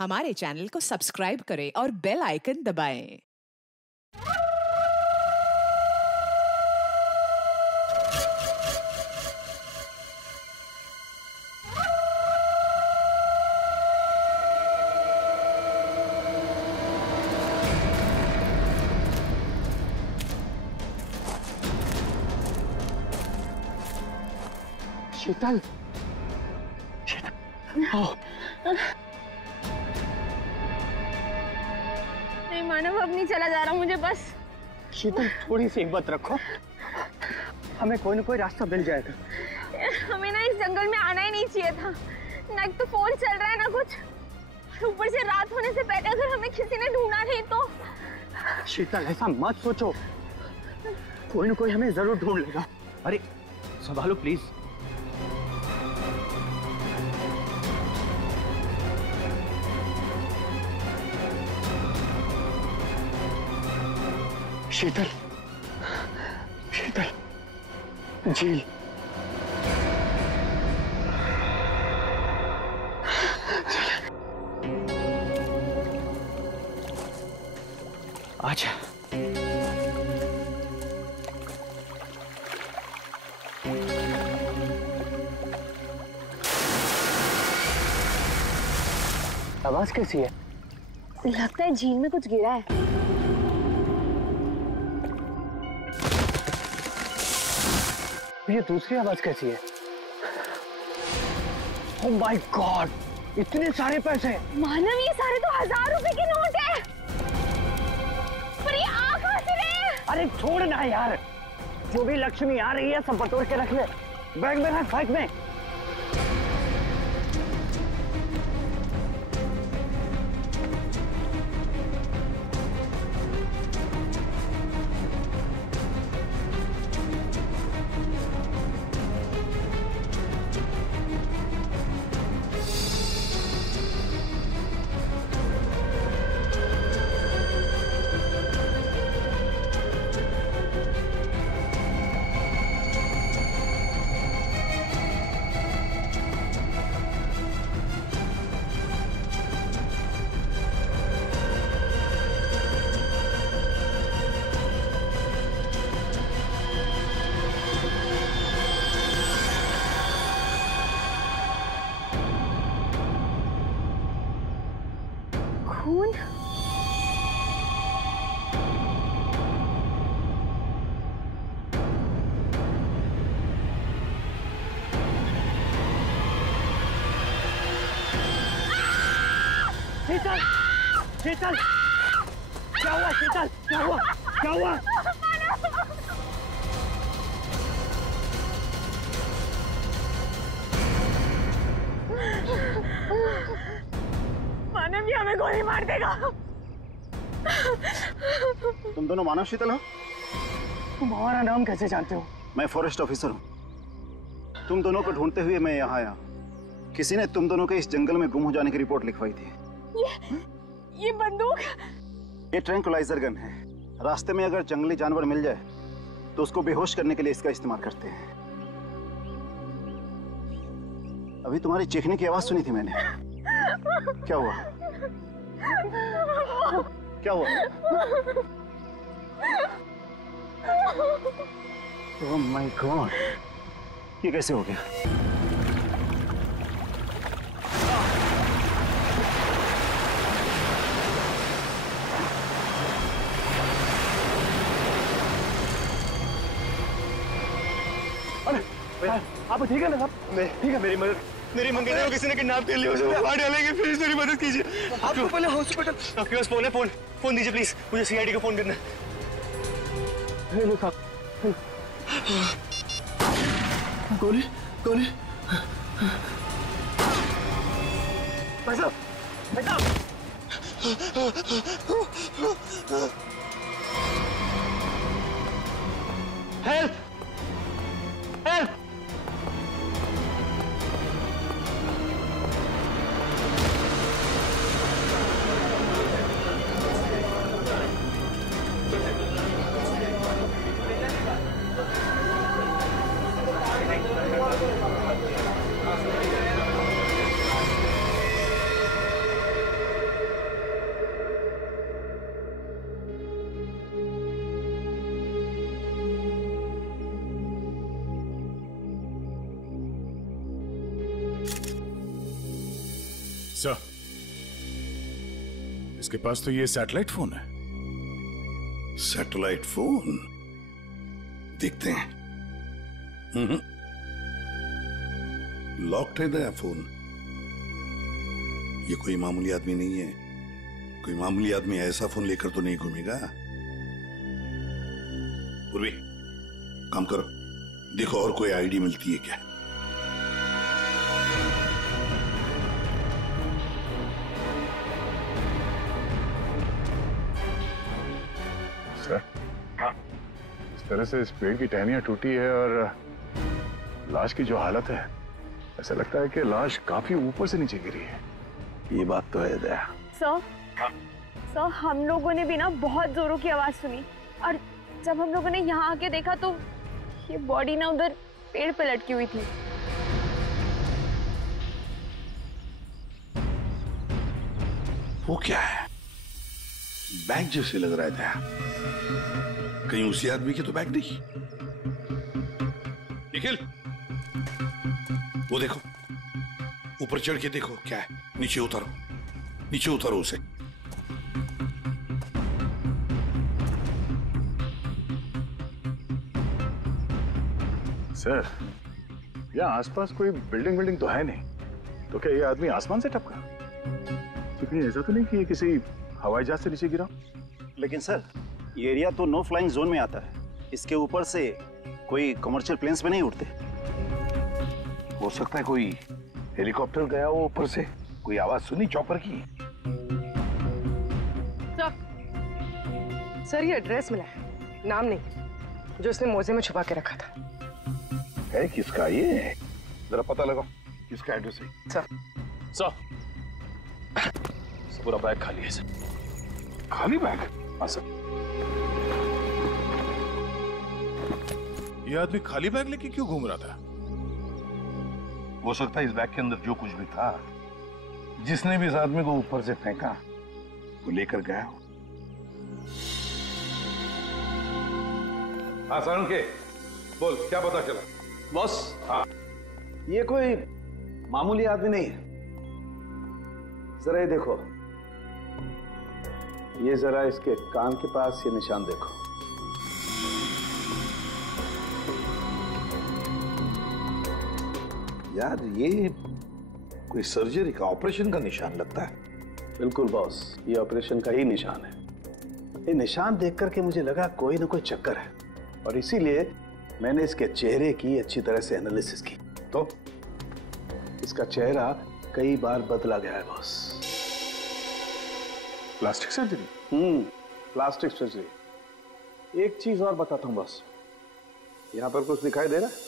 हमारे चैनल को सब्सक्राइब करें और बेल आइकन दबाएं। शीतल, शीतल, आओ। नहीं मानव, अब नहीं चला जा रहा मुझे बस। शीतल थोड़ी सी हिम्मत रखो, हमें कोई ना कोई रास्ता मिल जाएगा। हमें ना इस जंगल में आना ही नहीं चाहिए था। ना एक तो फोन चल रहा है ना कुछ, ऊपर से रात होने से पहले अगर हमें किसी ने ढूंढा नहीं तो। शीतल ऐसा मत सोचो, कोई ना कोई हमें जरूर ढूंढ लेगा। अरे संभालो प्लीज। शीतल, शीतल, झील। आजा। आवाज कैसी है? लगता है झील में कुछ गिरा है। ये दूसरी आवाज कैसी है? ओह माय गॉड, इतने सारे पैसे! मानव, ये सारे तो 1000 रुपए के नोट है। पर ये आ कहां से रहे? अरे छोड़ ना यार, जो भी लक्ष्मी आ रही है सब बटोर के रख ले। बैग में रख, बैग में। खून? शीतल, शीतल, क्या हुआ? शीतल, क्या हुआ? क्या हुआ? मानव, ये हमें गोली मार देगा। तुम दोनों मानव शीतल हो? तुम हमारा नाम कैसे जानते हो? मैं फॉरेस्ट ऑफिसर हूँ। तुम दोनों को ढूंढते हुए मैं यहाँ आया। किसी ने तुम दोनों के इस जंगल में गुम हो जाने की रिपोर्ट लिखवाई थी। ये बंदूक? ये ट्रैंक्विलाइजर गन है। रास्ते में अगर जंगली जानवर मिल जाए तो उसको बेहोश करने के लिए इसका इस्तेमाल करते हैं। अभी तुम्हारी चीखने की आवाज सुनी थी मैंने। क्या हुआ? क्या हुआ? ओह माय गॉड, ये कैसे हो गया? अरे आप ठीक है ना साहब? ठीक है। मेरी मंगेतर को किसी ने किडनैप कर लिया, उसे मार डालेंगे। प्लीज मेरी मदद कीजिए। आपको पहले हॉस्पिटल। आपके पास फोन है? फोन दीजिए प्लीज, मुझे सीआईडी को फोन करना है। हेलो साहब। गोली, गोली। भाई साहब, भाई साहब। Help, help. सर, इसके पास तो ये सैटेलाइट फोन है। Satellite phone? देखते हैं। लॉक्ड है नया फोन। ये कोई मामूली आदमी नहीं है। कोई मामूली आदमी ऐसा फोन लेकर तो नहीं घूमेगा। पूर्वी, काम करो, देखो और कोई आईडी मिलती है क्या। सर, हाँ, इस तरह से इस पेड़ की टहनियां टूटी है और लाश की जो हालत है, ऐसा लगता है कि लाश काफी ऊपर से नीचे गिरी है। ये बात तो है दया। सर, सर, हम लोगों ने भी ना बहुत जोरों की आवाज सुनी और जब हम लोगों ने यहाँ आके देखा तो ये बॉडी ना उधर पेड़ पे लटकी हुई थी। वो क्या है? बैग जैसे लग रहा था। कहीं उसी आदमी की तो बैग नहीं। निखिल, वो देखो, ऊपर चढ़ के देखो क्या है। नीचे उतारो, नीचे उतारो उसे। सर, यहाँ आसपास कोई बिल्डिंग तो है नहीं, तो क्या ये आदमी आसमान से टपका? तो कहीं ऐसा तो नहीं कि ये किसी हवाई जहाज से नीचे गिरा? लेकिन सर, ये एरिया तो नो फ्लाइंग जोन में आता है। इसके ऊपर से कोई कमर्शियल प्लेन्स पे नहीं उड़ते। हो सकता है कोई हेलीकॉप्टर गया हो ऊपर से। कोई आवाज सुनी चॉपर की? सर, ये एड्रेस मिला है, नाम नहीं, जो उसने मोजे में छुपा के रखा था। है किसका ये? जरा पता लगाओ किसका एड्रेस है। सर, पूरा बैग खाली है सर। खाली बैग? हाँ सर। ये आदमी खाली बैग लेके क्यों घूम रहा था? हो सकता है इस बैग के अंदर जो कुछ भी था, जिसने भी इस आदमी को ऊपर से फेंका, वो लेकर गया हो। हाँ सारण के, बोल क्या पता चला? बॉस, हाँ, ये कोई मामूली आदमी नहीं है। जरा ये देखो, ये जरा इसके कान के पास ये निशान देखो। यार ये कोई सर्जरी का, ऑपरेशन का निशान लगता है। बिल्कुल बॉस, ये ऑपरेशन का ही निशान है। ये निशान देख करके मुझे लगा कोई ना कोई चक्कर है, और इसीलिए मैंने इसके चेहरे की अच्छी तरह से एनालिसिस की। तो इसका चेहरा कई बार बदला गया है boss. Plastic surgery? Plastic surgery. एक चीज और बताता हूं बॉस, यहां पर कुछ दिखाई दे रहा है?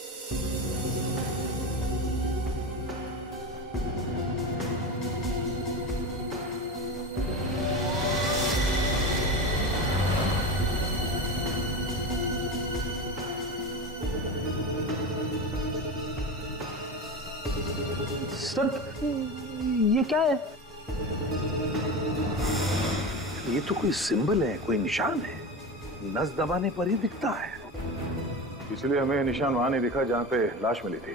सर, ये क्या है? ये तो कोई सिंबल है, कोई निशान है। नस दबाने पर ही दिखता है। इसलिए हमें निशान वहां नहीं दिखा जहां पे लाश मिली थी।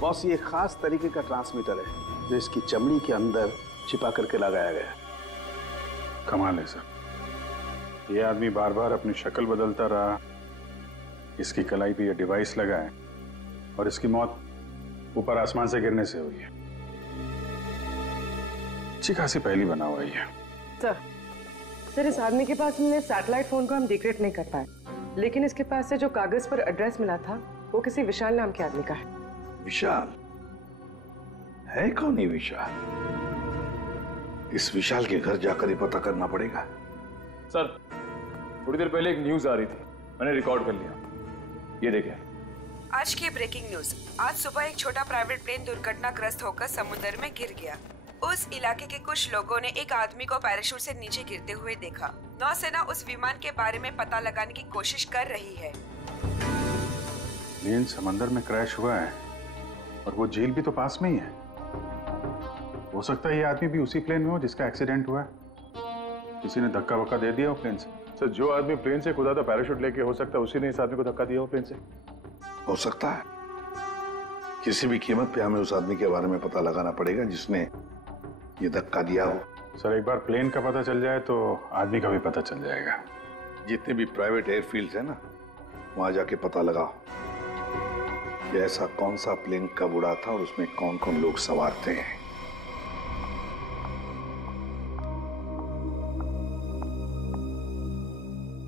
बॉस, ये खास तरीके का ट्रांसमीटर है जो इसकी चमड़ी के अंदर छिपा करके लगाया गया है। कमाल है सर, ये आदमी बार बार अपनी शक्ल बदलता रहा, इसकी कलाई पे ये डिवाइस लगा है, और इसकी मौत ऊपर आसमान से गिरने से हुई है। अच्छी खासी पहली बना हुआ है। सर, इस आदमी के पास हमने सैटेलाइट फोन को हम डिक्रिप्ट नहीं कर पाए, लेकिन इसके पास से जो कागज पर एड्रेस मिला था वो किसी विशाल नाम के आदमी का है। विशाल? है कौन ये विशाल? इस विशाल के घर जाकर ही पता करना पड़ेगा। सर, थोड़ी देर पहले एक न्यूज आ रही थी, मैंने रिकॉर्ड कर लिया। ये देखिए, आज की ब्रेकिंग न्यूज। आज सुबह एक छोटा प्राइवेट प्लेन दुर्घटनाग्रस्त होकर समुद्र में गिर गया। उस इलाके के कुछ लोगों ने एक आदमी को पैराशूट से नीचे गिरते हुए देखा। नौसेना उस विमान के बारे में पता लगाने की कोशिश कर रही है। प्लेन समंदर में क्रैश हुआ है और वो झील भी तो पास में ही है। हो सकता है ये आदमी भी उसी प्लेन में हो जिसका एक्सीडेंट हुआ है। किसी ने धक्का वक्का दे दिया हो प्लेन से। सर, जो आदमी प्लेन से कूदा था पैराशूट लेके, हो सकता है उसी ने इस आदमी को धक्का दिया हो प्लेन से। हो सकता है। किसी भी कीमत पे हमें उस आदमी के बारे में पता लगाना पड़ेगा जिसने ये धक्का दिया हो। सर एक बार प्लेन का पता चल जाए तो आदमी का भी पता चल जाएगा। जितने भी प्राइवेट एयरफील्ड्स है ना, वहां जाके पता लगाओ कि ऐसा कौन सा प्लेन कब उड़ा था और उसमें कौन कौन लोग सवार थे।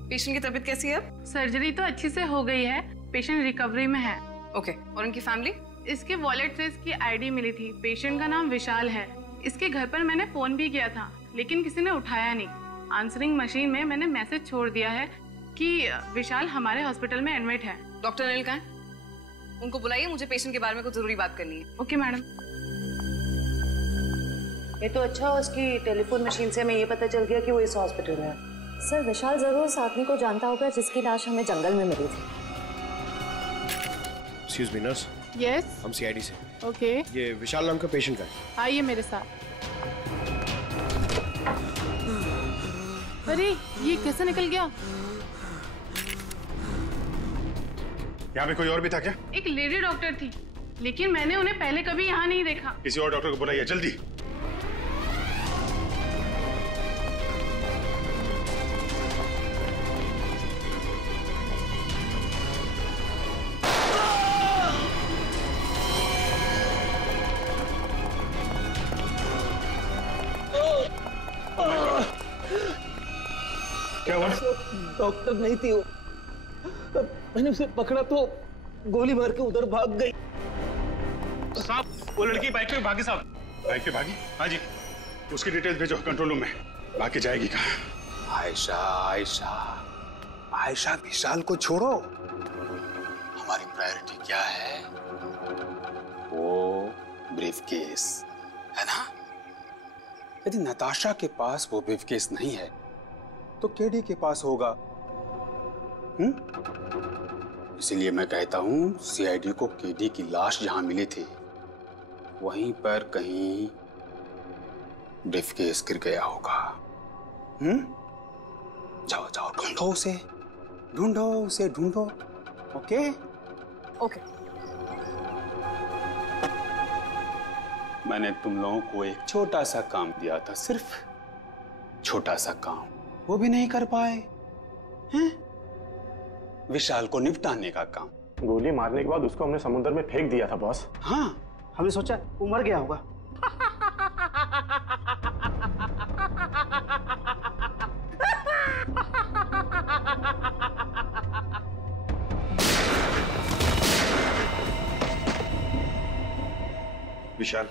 पेशेंट की तबीयत कैसी है अब? सर्जरी तो अच्छी से हो गई है, पेशेंट रिकवरी में है। ओके, और उनकी फैमिली? इसके वॉलेट से इसकी आईडी मिली थी। पेशेंट का नाम विशाल है। इसके घर पर मैंने फोन भी किया था लेकिन किसी ने उठाया नहीं। आंसरिंग मशीन में मैंने मैसेज छोड़ दिया है कि विशाल हमारे हॉस्पिटल में एडमिट है। डॉक्टर अनिल कहाँ है? उनको बुलाइए, मुझे पेशेंट के बारे में कुछ जरूरी बात करनी है। Okay madam. ये तो अच्छा, उसकी टेलीफोन मशीन से हमें ये पता चल गया कि वो इस हॉस्पिटल में है। सर विशाल जरूर उस आदमी को जानता होगा जिसकी लाश हमें जंगल में मिली थी। Excuse me nurse. यस, हम सीआईडी से। ओके। ये विशाल नाम का पेशेंट का है। आइए मेरे साथ। अरे ये कैसे निकल गया? यहाँ पे कोई और भी था क्या? एक लेडी डॉक्टर थी लेकिन मैंने उन्हें पहले कभी यहाँ नहीं देखा। किसी और डॉक्टर को बुलाइए जल्दी। क्या हुआ? डॉक्टर नहीं थी वो, मैंने उसे पकड़ा तो गोली मार के उधर भाग गई। साहब वो लड़की बाइक पे भागी साहब। बाइक पे भागी? हाँ जी। उसकी डिटेल्स भेजो कंट्रोल रूम में। बाकी जाएगी कहाँ? आयशा आयशा आयशा, विशाल को छोड़ो, हमारी प्रायोरिटी क्या है? वो ब्रीफकेस है ना। यदि नताशा के पास वो ब्रीफकेस नहीं है तो केडी के पास होगा। इसीलिए मैं कहता हूं सीआईडी को केडी की लाश जहां मिली थी वहीं पर कहीं ब्रीफकेस गिर गया होगा। जाओ जाओ, ढूंढो उसे, ढूंढो उसे, ढूंढो। Okay okay. मैंने तुम लोगों को एक छोटा सा काम दिया था, सिर्फ छोटा सा काम, वो भी नहीं कर पाए हैं? विशाल को निपटाने का काम। गोली मारने के बाद उसको हमने समुद्र में फेंक दिया था बॉस। हाँ, हमने सोचा वो मर गया होगा। विशाल,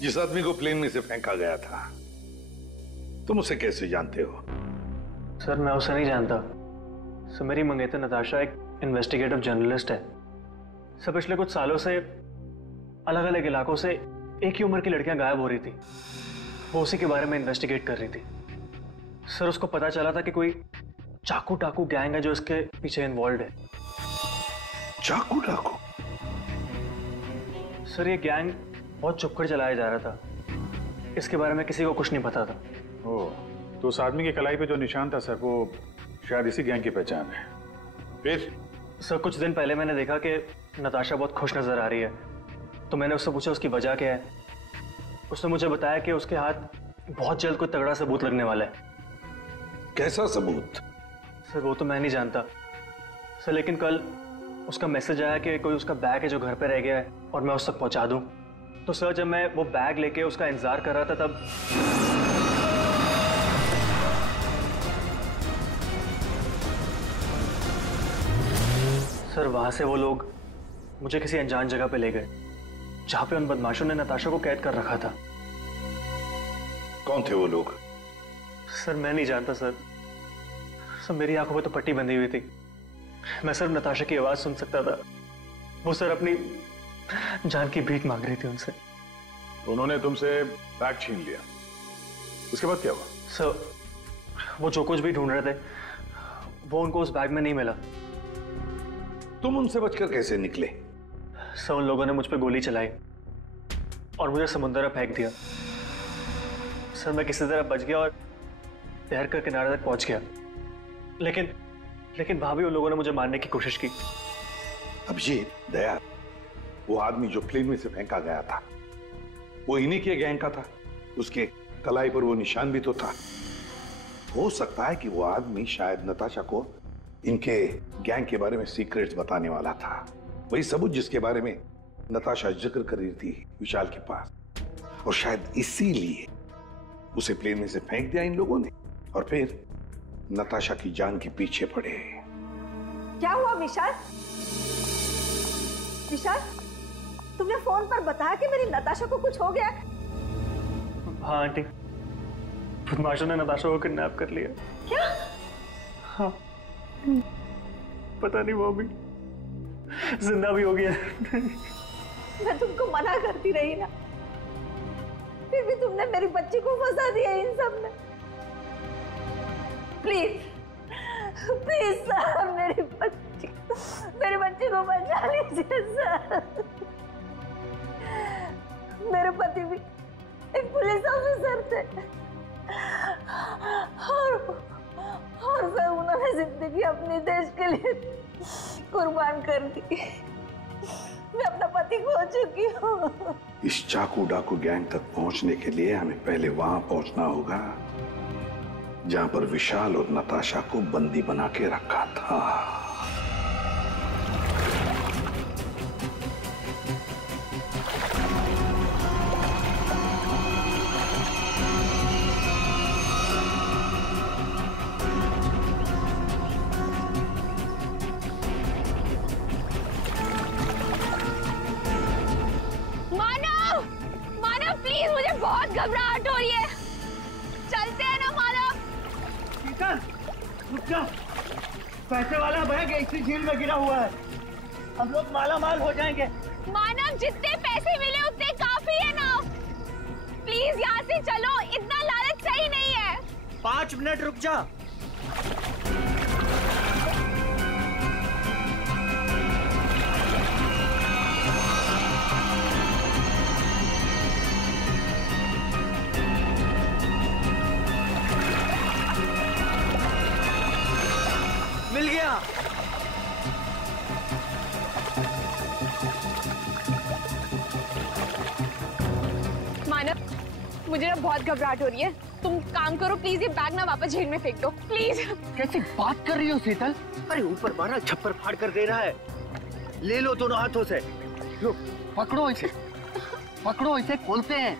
जिस आदमी को प्लेन में से फेंका गया था तुम उसे कैसे जानते हो? सर मैं उसे नहीं जानता। सर मेरी मंगेतर नताशा एक इन्वेस्टिगेटिव जर्नलिस्ट है। सर पिछले कुछ सालों से अलग अलग इलाकों से एक ही उम्र की लड़कियां गायब हो रही थी। वो उसी के बारे में इन्वेस्टिगेट कर रही थी। सर उसको पता चला था कि कोई चाकू टाकू गैंग है जो इसके पीछे इन्वॉल्व है। चाकू टाकू? सर ये गैंग बहुत छुपकर चलाया जा रहा था, इसके बारे में किसी को कुछ नहीं पता था। ओह, तो उस आदमी की कलाई पे जो निशान था सर, वो शायद इसी गैंग की पहचान है। फिर? सर कुछ दिन पहले मैंने देखा कि नताशा बहुत खुश नजर आ रही है, तो मैंने उससे पूछा उसकी वजह क्या है। उसने मुझे बताया कि उसके हाथ बहुत जल्द कोई तगड़ा सबूत लगने वाला है। कैसा सबूत? सर वो तो मैं नहीं जानता सर, लेकिन कल उसका मैसेज आया कि कोई उसका बैग है जो घर पे रह गया है और मैं उस तक पहुंचा दूं। तो सर जब मैं वो बैग लेके उसका इंतजार कर रहा था तब सर वहां से वो लोग मुझे किसी अनजान जगह पे ले गए जहां पे उन बदमाशों ने नताशा को कैद कर रखा था। कौन थे वो लोग? सर मैं नहीं जानता सर। सर मेरी आंखों में तो पट्टी बंधी हुई थी, मैं सिर्फ नताशा की आवाज सुन सकता था। वो सर अपनी जान की भीख मांग रही थी उनसे। तो उन्होंने तुमसे बैग छीन लिया, उसके बाद क्या हुआ? सर वो जो कुछ भी ढूंढ रहे थे वो उनको उस बैग में नहीं मिला। तुम उनसे बचकर कैसे निकले? सर उन लोगों ने मुझ पर गोली चलाई और मुझे समुद्र में फेंक दिया। सर मैं किसी तरह बच गया और तैर कर किनारे तक पहुंच गया, लेकिन वहां भी उन लोगों ने मुझे मारने की कोशिश की। अभिजीत, दया, वो आदमी जो प्लेन में से फेंका गया था वो इन्हीं के गैंग का था। उसके कलाई पर वो निशान भी तो था। हो सकता है कि वो आदमी शायद नताशा को इनके गैंग के बारे में सीक्रेट्स बताने वाला था। वही सबूत जिसके बारे में नताशा जिक्र कर रही थी विशाल के पास, और शायद इसीलिए उसे प्लेन में से फेंक दिया इन लोगों ने और फिर नताशा की जान के पीछे पड़े। क्या हुआ विशाल? विशाल, तुमने फोन पर बताया कि मेरी नताशा को कुछ हो गया? हाँ आंटी, बदमाशों ने नताशा को किडनैप कर लिया। क्या? हाँ, पता नहीं वो अभी जिंदा भी हो गया। मैं तुमको मना करती रही ना, फिर भी तुमने मेरी बच्ची को फंसा दिया इन सब में। प्लीज प्लीज सर, मेरी बच्ची को बचा लीजिए सर। मेरे पति भी एक पुलिस ऑफिसर थे और सर उन्होंने जिंदगी अपने देश के लिए कुर्बान कर दी। मैं अपना पति खो चुकी हूँ। इस चाकू डाकू गैंग तक पहुंचने के लिए हमें पहले वहां पहुंचना होगा जहां पर विशाल और नताशा को बंदी बना के रखा था। बहुत घबराहट हो रही है। चलते हैं ना मानव। शीतल, रुक जा। पैसे वाला बैग इसी झील में गिरा हुआ है। हम लोग माला माल हो जाएंगे। मानव, जितने पैसे मिले उतने काफी है ना। प्लीज यहाँ से चलो, इतना लालच सही नहीं है। 5 मिनट रुक जा। मिल गया। मानव, मुझे ना बहुत घबराहट हो रही है। तुम काम करो प्लीज, ये बैग ना वापस झील में फेंक दो प्लीज। कैसी बात कर रही हो शीतल? अरे ऊपर मारा, छप्पर फाड़ कर दे रहा है। ले लो दोनों हाथों से। लो, पकड़ो इसे, पकड़ो इसे, खोलते हैं।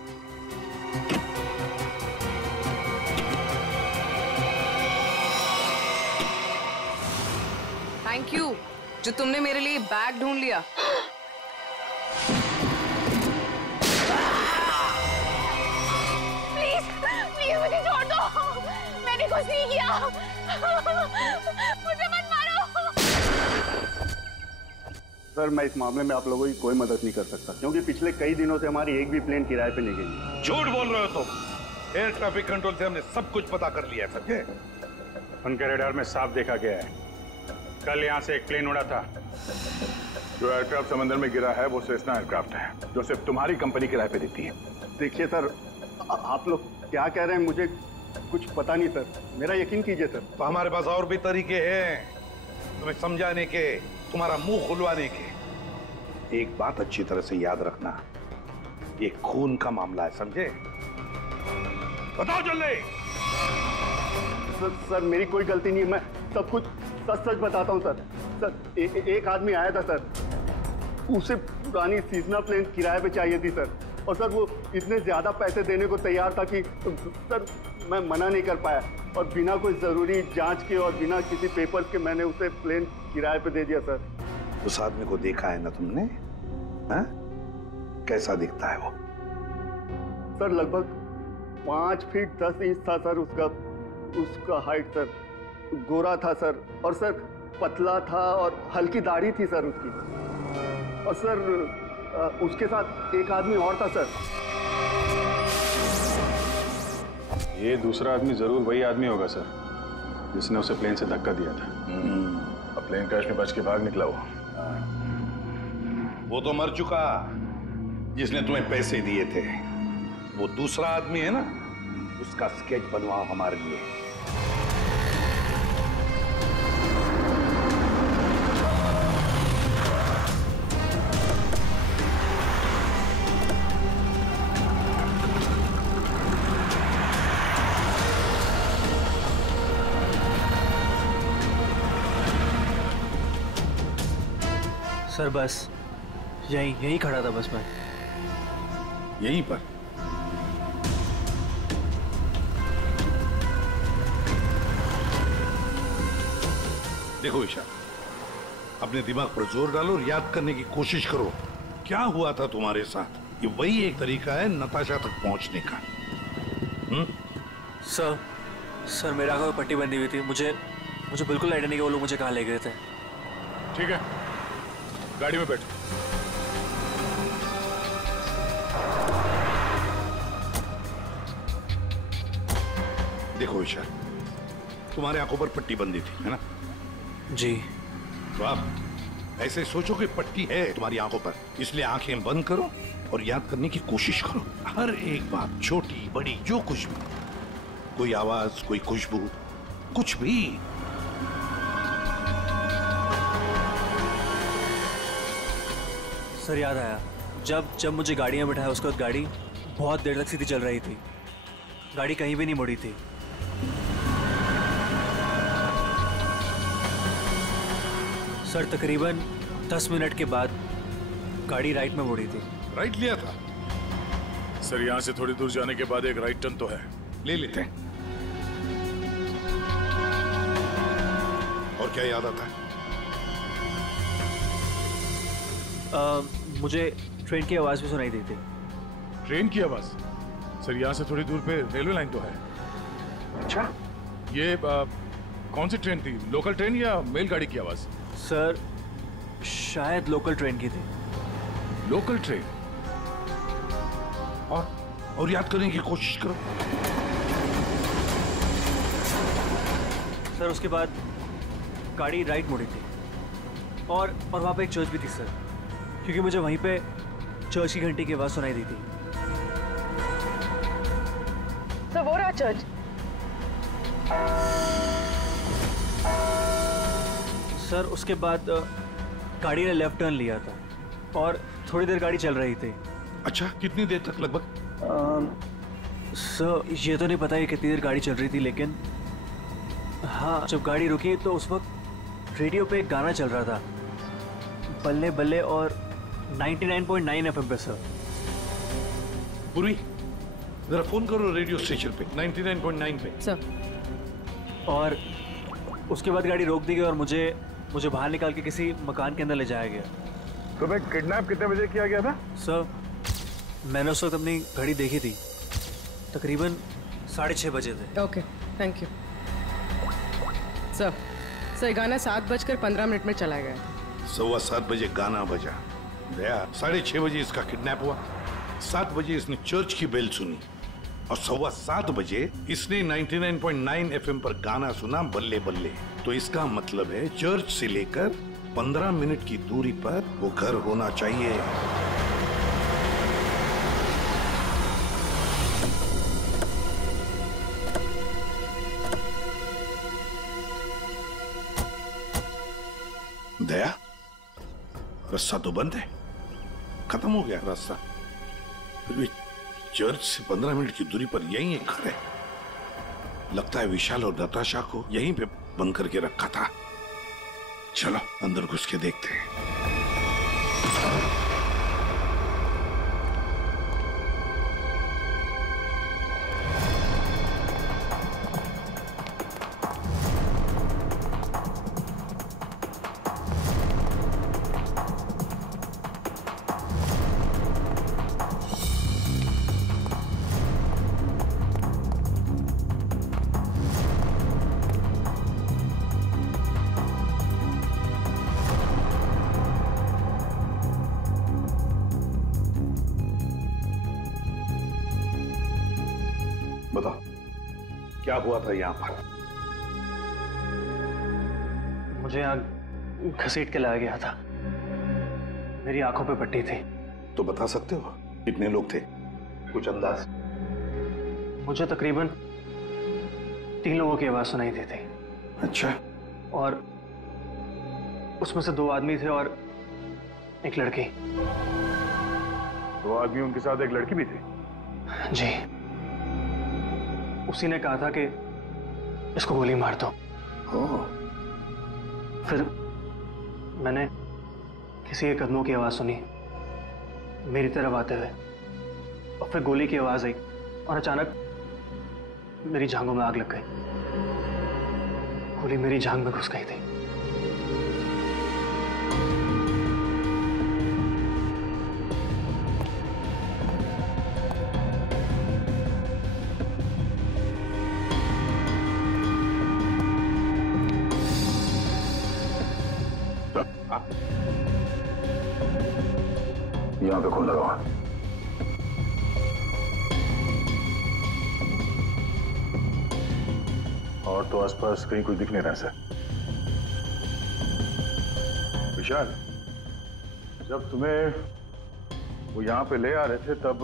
थैंक यू जो तुमने मेरे लिए बैग ढूंढ लिया। प्लीज प्लीज मुझे छोड़ दो, मैंने कुछ नहीं किया। मुझे मत मारो। सर, मैं इस मामले में आप लोगों की कोई मदद नहीं कर सकता क्योंकि पिछले कई दिनों से हमारी एक भी प्लेन किराए पे नहीं गई। झूठ बोल रहे हो तुम। एयर ट्रैफिक कंट्रोल से हमने सब कुछ पता कर लिया है, समझे? उनके रडार में साफ देखा गया है। कल यहाँ से एक प्लेन उड़ा था। जो एयरक्राफ्ट समंदर में गिरा है वो सेस्ना एयरक्राफ्ट है जो सिर्फ तुम्हारी कंपनी किराए पे देती है। देखिए सर, आप लोग क्या कह रहे हैं मुझे कुछ पता नहीं सर, मेरा यकीन कीजिए सर। तो हमारे पास और भी तरीके हैं तुम्हें समझाने के, तुम्हारा मुंह खुलवाने के। एक बात अच्छी तरह से याद रखना, ये खून का मामला है, समझे? बताओ जल्दी। सर मेरी कोई गलती नहीं है, मैं सब कुछ सच सच बताता हूँ सर। सर एक आदमी आया था सर, उसे पुरानी सीजना प्लेन किराए पे चाहिए थी सर, और सर वो इतने ज्यादा पैसे देने को तैयार था कि सर मैं मना नहीं कर पाया, और बिना कोई जरूरी जांच के और बिना किसी पेपर्स के मैंने उसे प्लेन किराए पे दे दिया सर। उस आदमी को देखा है ना तुमने? हाँ? कैसा दिखता है वो? सर लगभग 5 फीट 10 इंच था सर उसका हाइट सर। गोरा था सर, और सर पतला था और हल्की दाढ़ी थी सर उसकी, और सर उसके साथ एक आदमी और था सर। ये दूसरा आदमी जरूर वही आदमी होगा सर जिसने उसे प्लेन से धक्का दिया था। अब प्लेन क्रैश में बच के भाग निकला वो तो मर चुका जिसने तुम्हें पैसे दिए थे। वो दूसरा आदमी है ना, उसका स्केच बनवाओ हमारे लिए। सर बस यहीं खड़ा था बस मैं। यहीं पर? देखो विशाल, अपने दिमाग पर जोर डालो और याद करने की कोशिश करो क्या हुआ था तुम्हारे साथ। ये वही एक तरीका है नताशा तक पहुंचने का। सर मेरा आंखों में पट्टी बंधी हुई थी। मुझे बिल्कुल आइडिया नहीं कि वो लोग मुझे कहाँ ले गए थे। ठीक है, गाड़ी में बैठ। देखो विशाल, तुम्हारे आंखों पर पट्टी बंधी थी, है ना? जी। तो आप ऐसे सोचो कि पट्टी है तुम्हारी आंखों पर, इसलिए आंखें बंद करो और याद करने की कोशिश करो। हर एक बात, छोटी बड़ी, जो कुछ भी, कोई आवाज, कोई खुशबू, कुछ भी। सर याद आया, जब मुझे गाड़ी में बिठाया उसके बाद गाड़ी बहुत देर तक सीधी चल रही थी। गाड़ी कहीं भी नहीं मुड़ी थी। सर तकरीबन 10 मिनट के बाद गाड़ी राइट में मुड़ी थी। राइट लिया था? सर यहाँ से थोड़ी दूर जाने के बाद एक राइट टर्न तो है, ले लेते हैं। और क्या याद आता है? मुझे ट्रेन की आवाज भी सुनाई दी थी। ट्रेन की आवाज? सर यहाँ से थोड़ी दूर पे रेलवे लाइन तो है। अच्छा, ये कौन सी ट्रेन थी? लोकल ट्रेन या मेल गाड़ी की आवाज? सर शायद लोकल ट्रेन की थी। Local train? और याद करने की कोशिश करो। सर उसके बाद गाड़ी राइट मुड़ी थी और वहां पे एक चर्च भी थी सर, क्योंकि मुझे वहीं पे चर्च की घंटी की आवाज सुनाई दी थी। सर वो रहा चर्च। सर उसके बाद गाड़ी ने लेफ्ट टर्न लिया था और थोड़ी देर गाड़ी चल रही थी। अच्छा, कितनी देर तक लगभग? सर ये तो नहीं पता है कितनी देर गाड़ी चल रही थी, लेकिन हाँ जब गाड़ी रुकी तो उस वक्त रेडियो पे एक गाना चल रहा था, बल्ले बल्ले, और 99.9 FM पे सर। पूरी जरा फोन करो रेडियो स्टेशन पे 99.9 पे। सर और उसके बाद गाड़ी रोक दी गई और मुझे बाहर निकाल के किसी मकान के अंदर ले जाया गया। तुम्हें किडनैप कितने बजे किया गया था? सर मैंने उस वक्त अपनी घड़ी देखी थी, तकरीबन 6:30 बजे थे। Okay, thank you. सर गाना 7:15 में चला गया। 7:15 बजे गाना बजा। दया 6:30 बजे इसका किडनैप हुआ। 7 बजे इसने चर्च की बेल सुनी और 7:15 बजे इसने 99.9 FM पर गाना सुना, बल्ले बल्ले। तो इसका मतलब है चर्च से लेकर 15 मिनट की दूरी पर वो घर होना चाहिए। दया, रास्ता तो बंद है, खत्म हो गया रास्ता। फिर भी चर्च से 15 मिनट की दूरी पर यही एक घर है। लगता है विशाल और नताशा को यहीं पे बंद करके रखा था। चलो अंदर घुस के देखते हैं। बताओ क्या हुआ था यहाँ पर? मुझे यहाँ घसीट के लाया गया था। मेरी आंखों पे पट्टी थी। तो बता सकते हो कितने लोग थे? कुछ अंदाज? मुझे तकरीबन 3 लोगों की आवाज सुनाई दी थी। अच्छा। और उसमें से 2 आदमी थे और एक लड़की। 2 आदमी, उनके साथ एक लड़की भी थी? जी। उसी ने कहा था कि इसको गोली मार दो। फिर मैंने किसी के कदमों की आवाज सुनी मेरी तरफ आते हुए, और फिर गोली की आवाज आई और अचानक मेरी जांघों में आग लग गई। गोली मेरी जांघ में घुस गई थी। यहाँ पे खून लगा हुआ। और तो आसपास कहीं कुछ दिख नहीं रहा सर। विशाल, जब तुम्हें वो यहाँ पे ले आ रहे थे तब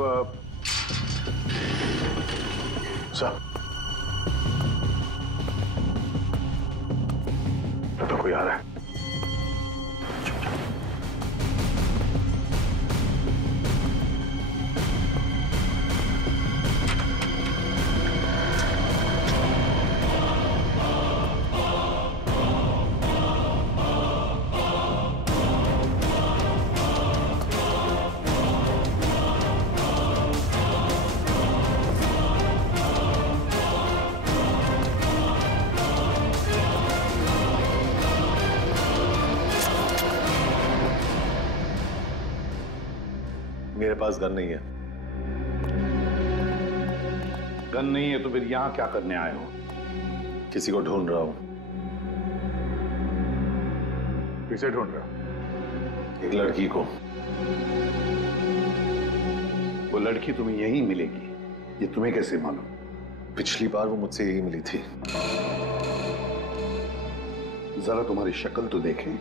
सर तो कोई आ रहा है। मेरे पास गन नहीं है। गन नहीं है तो फिर यहां क्या करने आए हो? किसी को ढूंढ रहा हूं। किसे ढूंढ रहा हो? एक लड़की को। वो लड़की तुम्हें यहीं मिलेगी, ये तुम्हें कैसे मालूम? पिछली बार वो मुझसे यही मिली थी। जरा तुम्हारी शक्ल तो देखें।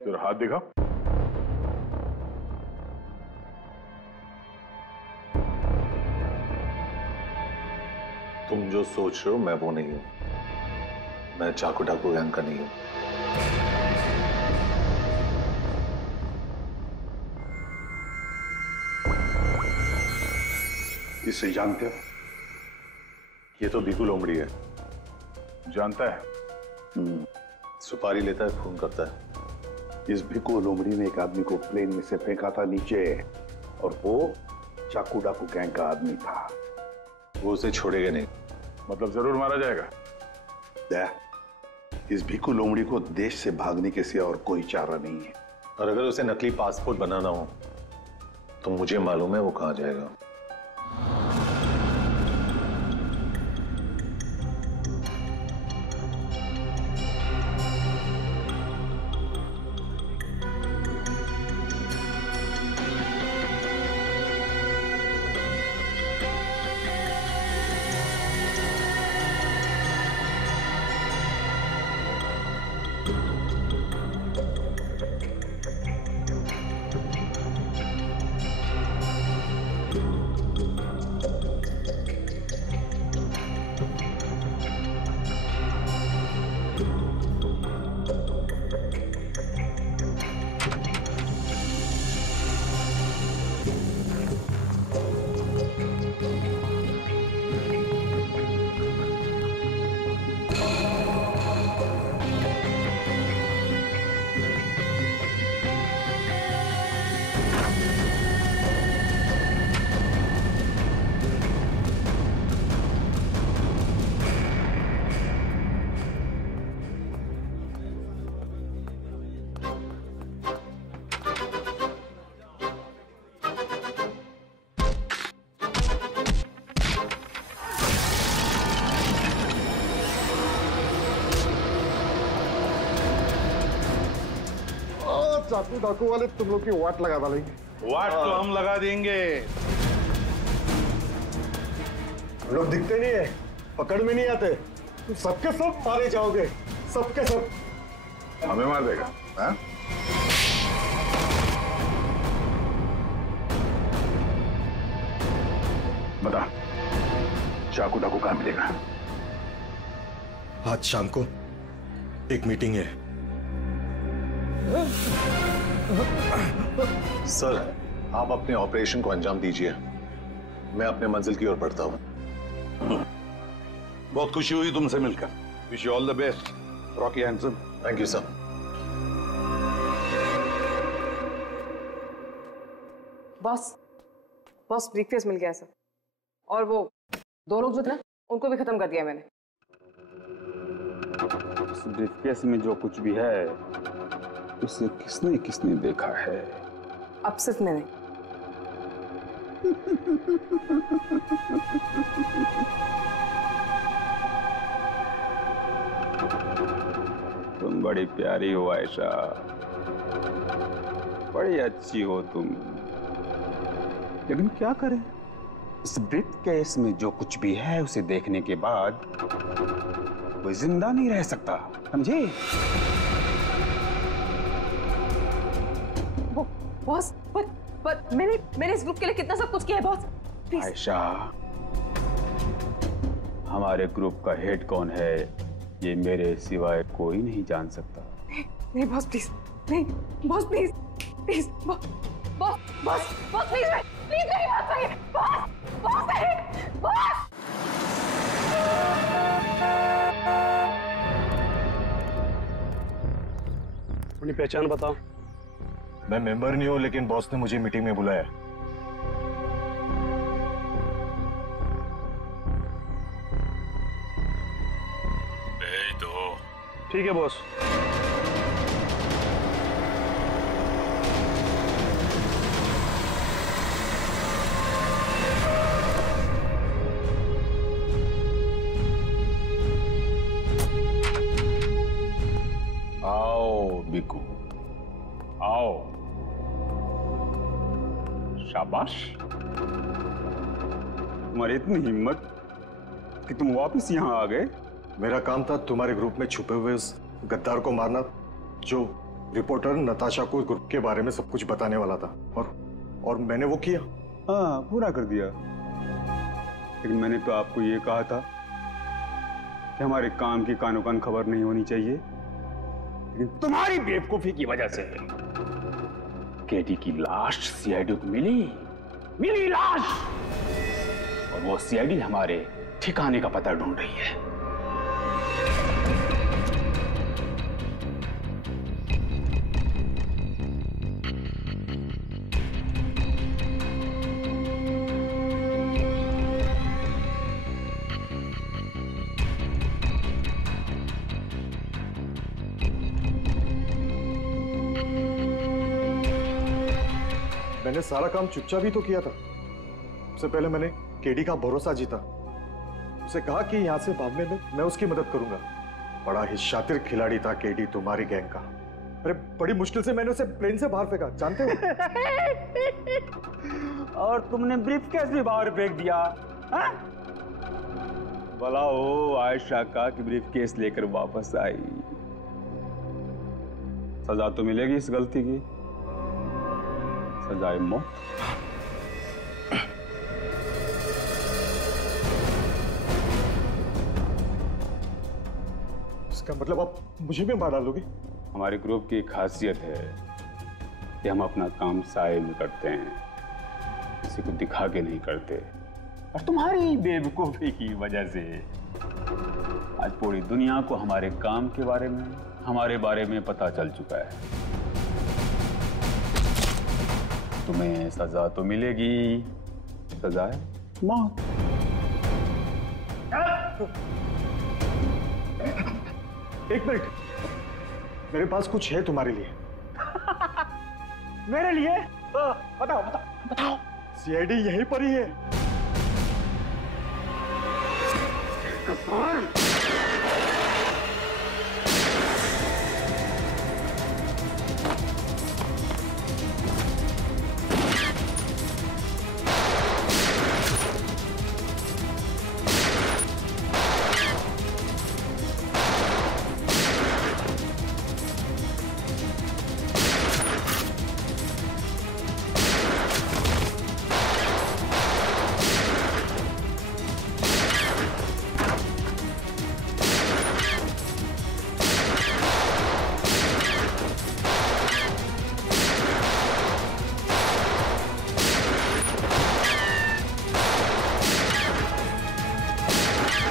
तेरा हाथ दिखा। तुम जो सोच रहे हो मैं वो नहीं हूं। मैं चाकू डाकू गैंग का नहीं हूं। इसे जानते हो? ये तो बीकू लोमड़ी है। जानता है। सुपारी लेता है, खून करता है। इस भिक्कू लोमड़ी ने एक आदमी को प्लेन में से फेंका था नीचे, और वो चाकू डाकू गैंग का आदमी था। वो उसे छोड़ेगा नहीं। मतलब जरूर मारा जाएगा। इस भिक्कू लोमड़ी को देश से भागने के सिवा और कोई चारा नहीं है। और अगर उसे नकली पासपोर्ट बनाना हो तो मुझे मालूम है वो कहां जाएगा। चाकू डाकू वाले तुम लोग की वाट लगा डालेंगे। वाट तो हम लगा देंगे। हम लोग दिखते नहीं है, पकड़ में नहीं आते, तुम सबके सब मारे जाओगे, सबके सब। हमें मार देगा? हाँ? बता, चाकू डाकू कहां मिलेगा? आज शाम को एक मीटिंग है। सर, आप अपने ऑपरेशन को अंजाम दीजिए। मैं अपने मंजिल की ओर बढ़ता हूँ। बहुत खुशी हुई तुमसे मिलकर। Wish you all the best Rocky Hanson. Thank you sir. Boss briefcase मिल गया सर, और वो 2 लोग जो थे ना उनको भी खत्म कर दिया मैंने। इस ब्रीफकेस में जो कुछ भी है उसे किसने किसने देखा है? अब सिर्फ मैंने। तुम बड़ी प्यारी हो आयशा, बड़ी अच्छी हो तुम, लेकिन क्या करें, इस ब्रीफकेस में जो कुछ भी है उसे देखने के बाद कोई जिंदा नहीं रह सकता, समझे? बॉस, पर मैंने इस ग्रुप के लिए कितना सब कुछ किया है बॉस। आयशा, हमारे ग्रुप का हेड कौन है ये मेरे सिवाय कोई नहीं जान सकता। नहीं बॉस प्लीज, नहीं boss please, please boss please मेरी बात सुनिए बॉस। अपनी पहचान बताओ। मैं मेंबर नहीं हूं, लेकिन बॉस ने मुझे मीटिंग में बुलाया। भेज दो। ठीक है बॉस। आओ बिकू, आओ। शाबाश, तुम्हारी इतनी हिम्मत कि तुम वापस यहाँ आ गए। मेरा काम था तुम्हारे ग्रुप में छुपे हुए उस गद्दार को मारना, जो रिपोर्टर नताशा को ग्रुप के बारे में सब कुछ बताने वाला था, और मैंने वो किया। हाँ, पूरा कर दिया। लेकिन मैंने तो आपको ये कहा था कि हमारे काम की कानो कान खबर नहीं होनी चाहिए, लेकिन तुम्हारी बेवकूफी की वजह से केटी की लाश सीआईडी को मिली लाश, और वो सीआईडी हमारे ठिकाने का पता ढूंढ रही है। मैंने सारा काम चुपचाप ही तो किया था। सबसे पहले मैंने केडी का भरोसा जीता, उसे कहा कि यहां से भागने में मैं उसकी मदद करूंगा। बड़ा ही शातिर खिलाड़ी था केडी तुम्हारी गैंग का। अरे बड़ी मुश्किल से मैंने उसे प्लेन से बाहर फेंका, जानते हो? और तुमने ब्रीफकेस भी बाहर फेंक दिया। भला हो आयशा का कि ब्रीफकेस लेकर वापस आई। सजा तो मिलेगी इस गलती की, सजाए मौत। इसका मतलब आप मुझे भी मार डालोगे? हमारे ग्रुप की खासियत है कि हम अपना काम साए में करते हैं, किसी को दिखा के नहीं करते। और तुम्हारी बेवकूफी की वजह से आज पूरी दुनिया को हमारे काम के बारे में, हमारे बारे में पता चल चुका है। तुम्हें सजा तो मिलेगी, सजा है मौत। एक मिनट, मेरे पास कुछ है तुम्हारे लिए। मेरे लिए? बताओ। सीआईडी यहीं पर ही है।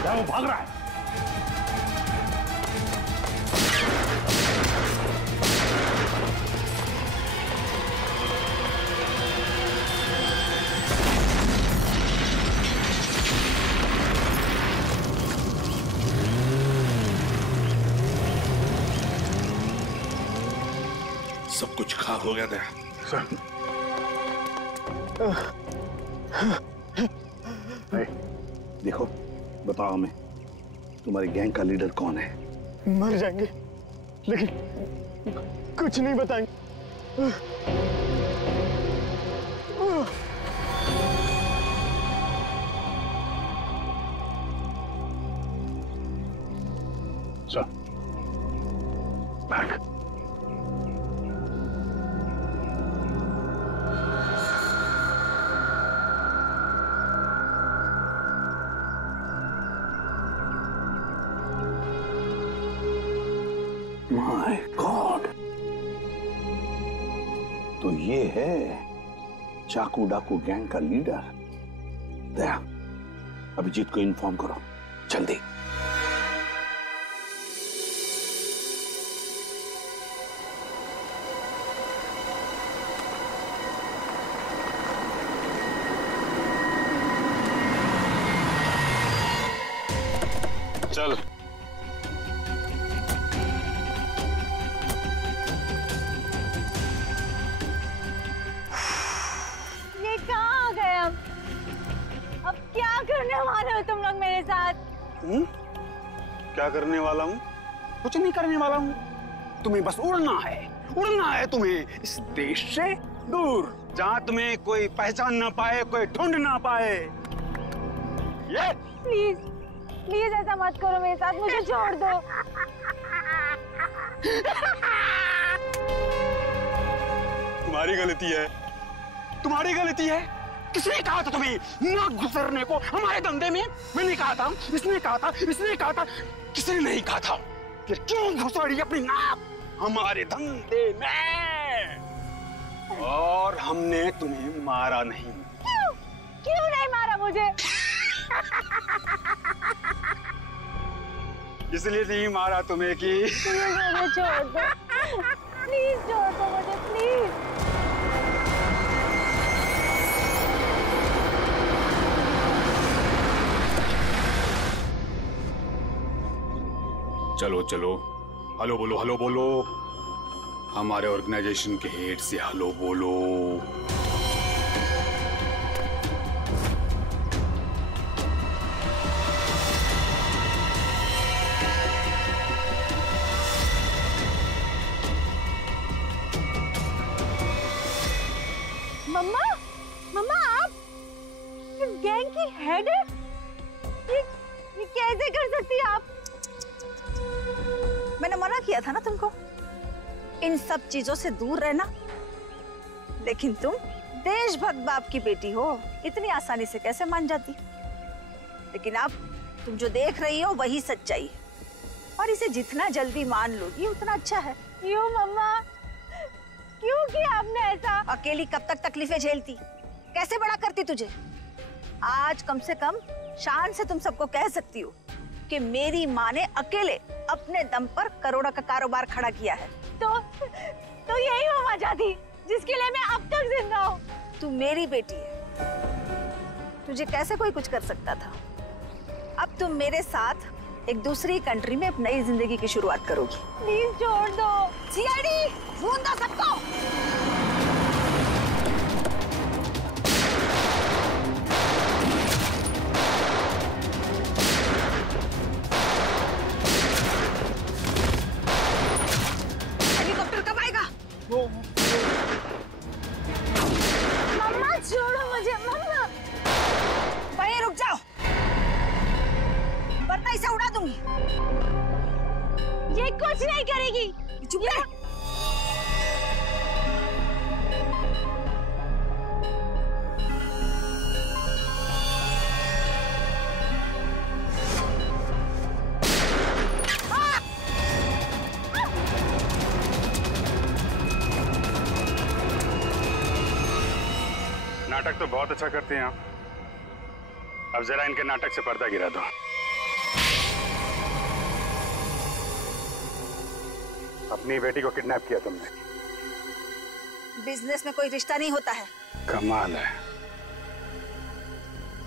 क्या वो भाग रहा है? सब कुछ खाक हो गया था सर। देखो, बताओ हमें, तुम्हारी गैंग का लीडर कौन है? मर जाएंगे लेकिन कुछ नहीं बताएंगे। चल बैक। माय गॉड, तो ये है चाकू डाकू गैंग का लीडर। दया, अभिजीत को इन्फॉर्म करो जल्दी। चल ये कहाँ आ गए हम? अब क्या करने वाले हो तुम लोग मेरे साथ? क्या करने वाला हूँ? कुछ नहीं करने वाला हूँ। तुम्हें बस उड़ना है तुम्हें इस देश से दूर, जहाँ तुम्हें कोई पहचान ना पाए, कोई ढूंढ ना पाए। ये प्लीज प्लीज ऐसा मत करो मेरे साथ, मुझे छोड़ दो। तुम्हारी गलती है, तुम्हारी गलती है। किसने कहा था तुम्हें ना गुजरने को हमारे धंधे में? मैंने कहा था, इसने कहा था, इसने कहा था, किसने नहीं कहा था? फिर क्यों घुसड़ी अपनी नाक हमारे धंधे में? और हमने तुम्हें मारा नहीं। क्यों क्यों नहीं मारा मुझे? इसलिए नहीं मारा तुम्हें कि मुझे छोड़ दो, प्लीज छोड़ दो मुझे, प्लीज। चलो चलो, हेलो बोलो, हेलो बोलो। हमारे ऑर्गेनाइजेशन के हेड से हेलो बोलो। मम्मा, मम्मा आप इस गैंग की हेड है? ये कैसे कर सकती है आप? मैंने मना किया था ना तुमको इन सब चीजों से दूर रहना, लेकिन तुम देशभक्त बाप की बेटी हो, इतनी आसानी से कैसे मान जाती? लेकिन अब तुम जो देख रही हो वही सच्चाई है, और इसे जितना जल्दी मान लोगी उतना अच्छा है। क्यों मम्मा, क्यों किया आपने ऐसा? अकेली कब तक तकलीफें झेलती, कैसे बड़ा करती तुझे? आज कम से कम शान से तुम सबको कह सकती हो कि मेरी माँ ने अकेले अपने दम पर करोड़ों का कारोबार खड़ा किया है। तो यही मम्मा चाहती जिसके लिए मैं अब तक जिंदा हूँ। तू मेरी बेटी है, तुझे कैसे कोई कुछ कर सकता था? अब तुम मेरे साथ एक दूसरी कंट्री में एक नई जिंदगी की शुरुआत करोगी। प्लीज छोड़ दो। सीआईडी ढूंढ दो सबको। मम्मा छोड़ो मुझे, मम्मा। वहीं रुक जाओ, वरना इसे उड़ा दूंगी। ये कुछ नहीं करेगी। चुप रह। नाटक तो बहुत अच्छा करते हैं आप, अब जरा इनके नाटक से पर्दा गिरा दो। अपनी बेटी को किडनैप किया तुमने। बिजनेस में कोई रिश्ता नहीं होता है। कमाल है।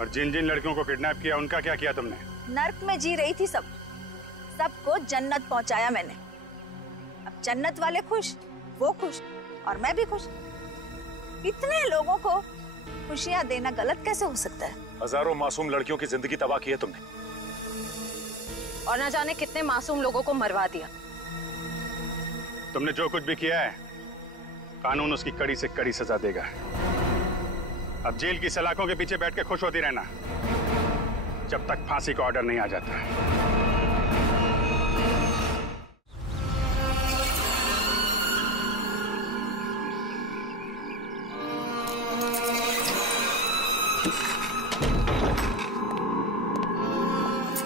और जिन जिन लड़कियों को किडनैप किया उनका क्या किया तुमने? नर्क में जी रही थी सबको जन्नत पहुंचाया मैंने। अब जन्नत वाले खुश, वो खुश और मैं भी खुश। इतने लोगों को खुशियां देना गलत कैसे हो सकता है? हजारों मासूम लड़कियों की जिंदगी तबाह की है तुमने, और ना जाने कितने मासूम लोगों को मरवा दिया। तुमने जो कुछ भी किया है, कानून उसकी कड़ी से कड़ी सजा देगा। अब जेल की सलाखों के पीछे बैठ के खुश होती रहना जब तक फांसी का ऑर्डर नहीं आ जाता।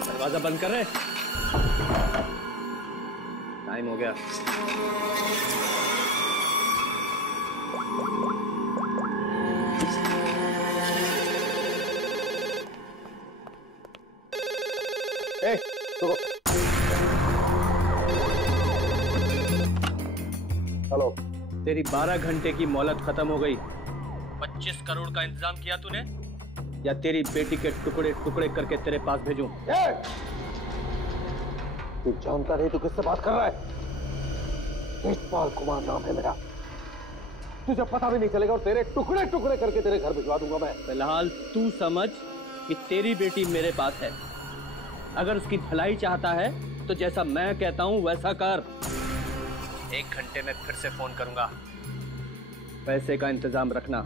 दरवाजा बंद कर रहे। टाइम हो गया। हेलो। तेरी 12 घंटे की मोहलत खत्म हो गई। 25 करोड़ का इंतजाम किया तूने, या तेरी बेटी के टुकड़े टुकड़े करके तेरे पास भेजूं? तू जानता नहीं तू किससे बात कर रहा है? तेजपाल कुमार नाम है मेरा। तुझे पता भी नहीं चलेगा और तेरे टुकड़े टुकड़े करके तेरे घर भिजवा दूंगा मैं। फिलहाल तू समझ कि तेरी बेटी मेरे पास है। अगर उसकी भलाई चाहता है तो जैसा मैं कहता हूं वैसा कर। 1 घंटे में फिर से फोन करूंगा। पैसे का इंतजाम रखना।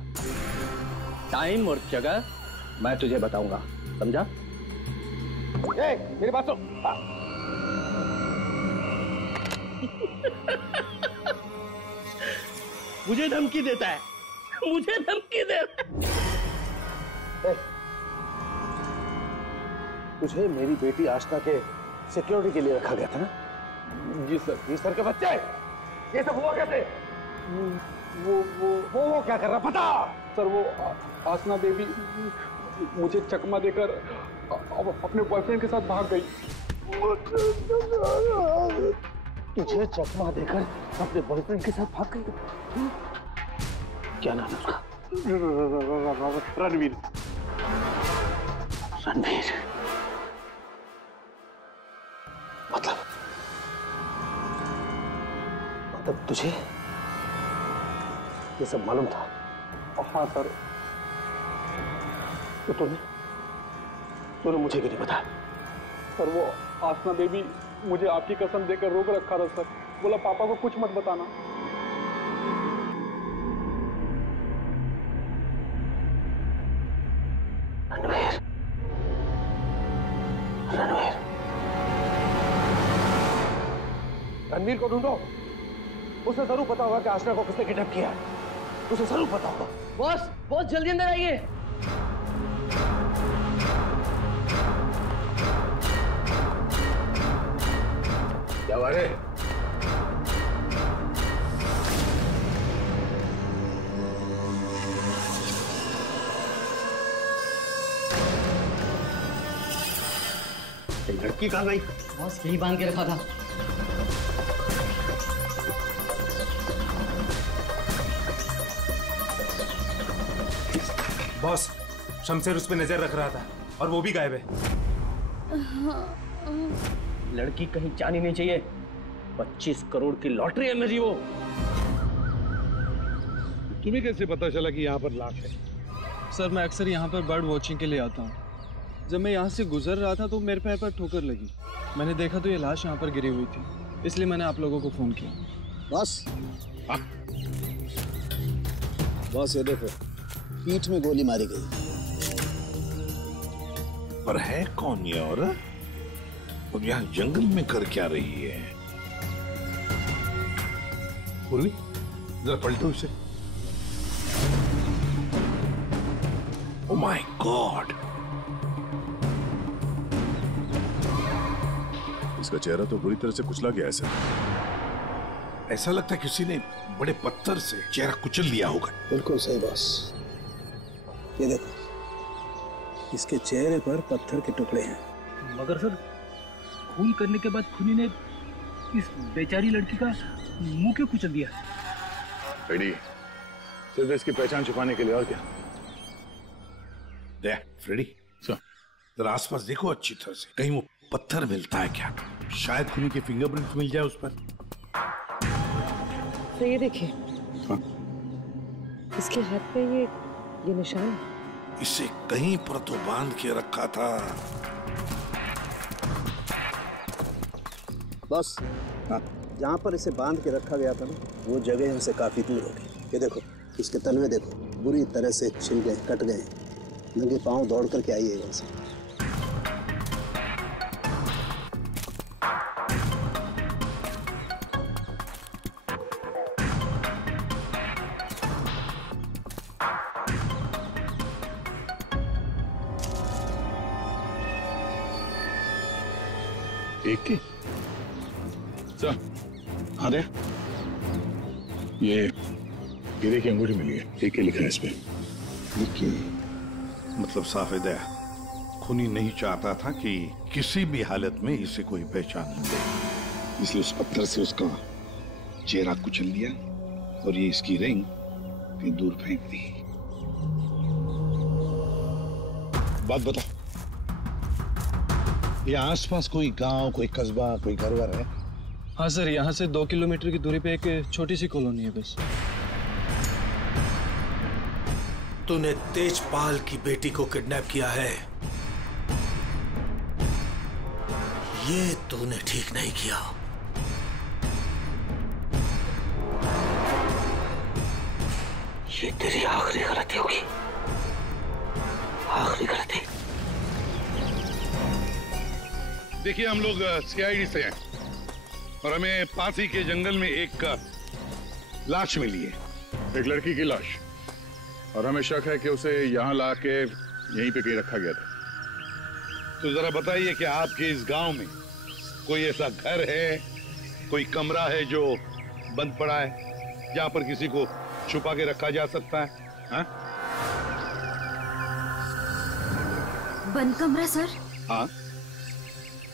टाइम और जगह मैं तुझे बताऊंगा, समझा? मेरी बात सुन। मुझे धमकी देता है, मुझे धमकी दे। तुझे मेरी बेटी आशना के सिक्योरिटी के लिए रखा गया था ना? जी सर। जी सर के बच्चे, ये सब हुआ कैसे? वो क्या कर रहा पता? सर वो आसना देवी मुझे चकमा देकर अपने बॉयफ्रेंड के साथ भाग गई। तुझे चकमा देकर अपने बॉयफ्रेंड के साथ भाग गई? क्या नाम है उसका? रणवीर। रणवीर मतलब तुझे ये सब मालूम था? हाँ सर। तो तूने मुझे क्यों नहीं बताया? सर वो आसना बेबी मुझे आपकी कसम देकर रोक रखा था सर। बोला पापा को कुछ मत बताना। रणवीर को ढूंढो। उसे जरूर पता होगा कि आशना को किसने किडनैप किया है। उसे जरूर पता होगा। बॉस जल्दी अंदर आइए। क्या बात है? लड़की कहाँ गई? बॉस यही बांध के रखा था। बॉस शमशेर उस पर नजर रख रहा था और वो भी गायब है। लड़की कहीं जानी नहीं चाहिए। 25 करोड़ की लॉटरी है मेरी वो। तुम्हें कैसे पता चला कि यहाँ पर लाश है? सर मैं अक्सर यहाँ पर बर्ड वॉचिंग के लिए आता हूँ। जब मैं यहाँ से गुजर रहा था तो मेरे पैर पर ठोकर लगी। मैंने देखा तो ये लाश यहाँ पर गिरी हुई थी, इसलिए मैंने आप लोगों को फोन किया। बस बस ये देखो, पीठ में गोली मारी गई। पर है कौन ये औरत? और यहाँ जंगल में कर क्या रही है? पूर्वी जरा पलटो इसे। ओह माय गॉड, इसका चेहरा तो बुरी तरह से कुचला गया है सर। ऐसा लगता है किसी ने बड़े पत्थर से चेहरा कुचल दिया होगा। बिल्कुल सही बॉस। ये देखो, इसके चेहरे पर पत्थर के टुकड़े हैं। मगर सर खून करने के बाद खूनी ने इस बेचारी लड़की का मुंह क्यों कुचल दिया? फ्रेडी, सिर्फ इसकी पहचान छुपाने के लिए, और क्या? देख फ्रेडी, जरा आसपास देखो अच्छी तरह से, कहीं वो पत्थर मिलता है क्या? शायद खुनी के फिंगरप्रिंट मिल जाए उस पर। तो ये देखिए, इसके हाथ पे ये निशान है। इसे कहीं पर तो बांध के रखा था। बस जहाँ पर इसे बांध के रखा गया था ना, वो जगह हमसे काफी दूर होगी। ये देखो, इसके तलवे देखो, बुरी तरह से छिल गए, कट गए। नंगे पांव दौड़ करके आई है वहां से। एक की सर, हाँ दे, ये हीरे की अंगूठी मिली है, एक के लिखा है इस पे। मतलब साफ है, खूनी नहीं चाहता था कि किसी भी हालत में इसे कोई पहचान न दे, इसलिए उस पत्थर से उसका चेहरा कुचल दिया और ये इसकी रिंग कहीं दूर फेंक दी। बात बता, ये आसपास कोई गांव, कोई कस्बा, कोई घर है? हाँ सर, यहाँ से 2 किलोमीटर की दूरी पे एक छोटी सी कॉलोनी है बस। तूने तेजपाल की बेटी को किडनैप किया है, ये तूने ठीक नहीं किया। ये तेरी आखिरी गलती होगी, आखिरी गलती। देखिए, हम लोग सीआईडी से हैं और हमें पास ही के जंगल में एक लाश मिली है, एक लड़की की लाश, और हमें शक है कि उसे यहाँ ला के यहीं पे कहीं रखा गया था। तो जरा बताइए कि आपके इस गांव में कोई ऐसा घर है, कोई कमरा है जो बंद पड़ा है, जहां पर किसी को छुपा के रखा जा सकता है? हाँ? बंद कमरा सर? हाँ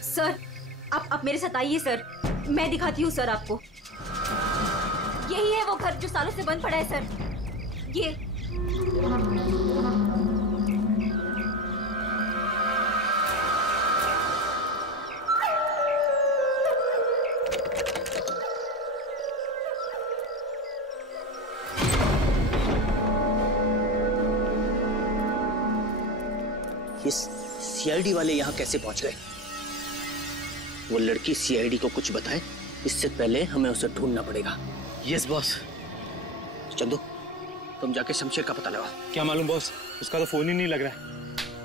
सर, आप मेरे साथ आइए सर, मैं दिखाती हूँ सर आपको। यही है वो घर जो सालों से बंद पड़ा है सर। ये सीआईडी वाले यहाँ कैसे पहुंच गए? वो लड़की सीआईडी को कुछ बताए इससे पहले हमें उसे ढूंढना पड़ेगा। Yes boss. चंदू, तुम जाके शमशेर का पता लगाओ। क्या मालूम बॉस, उसका तो फोन ही नहीं लग रहा है।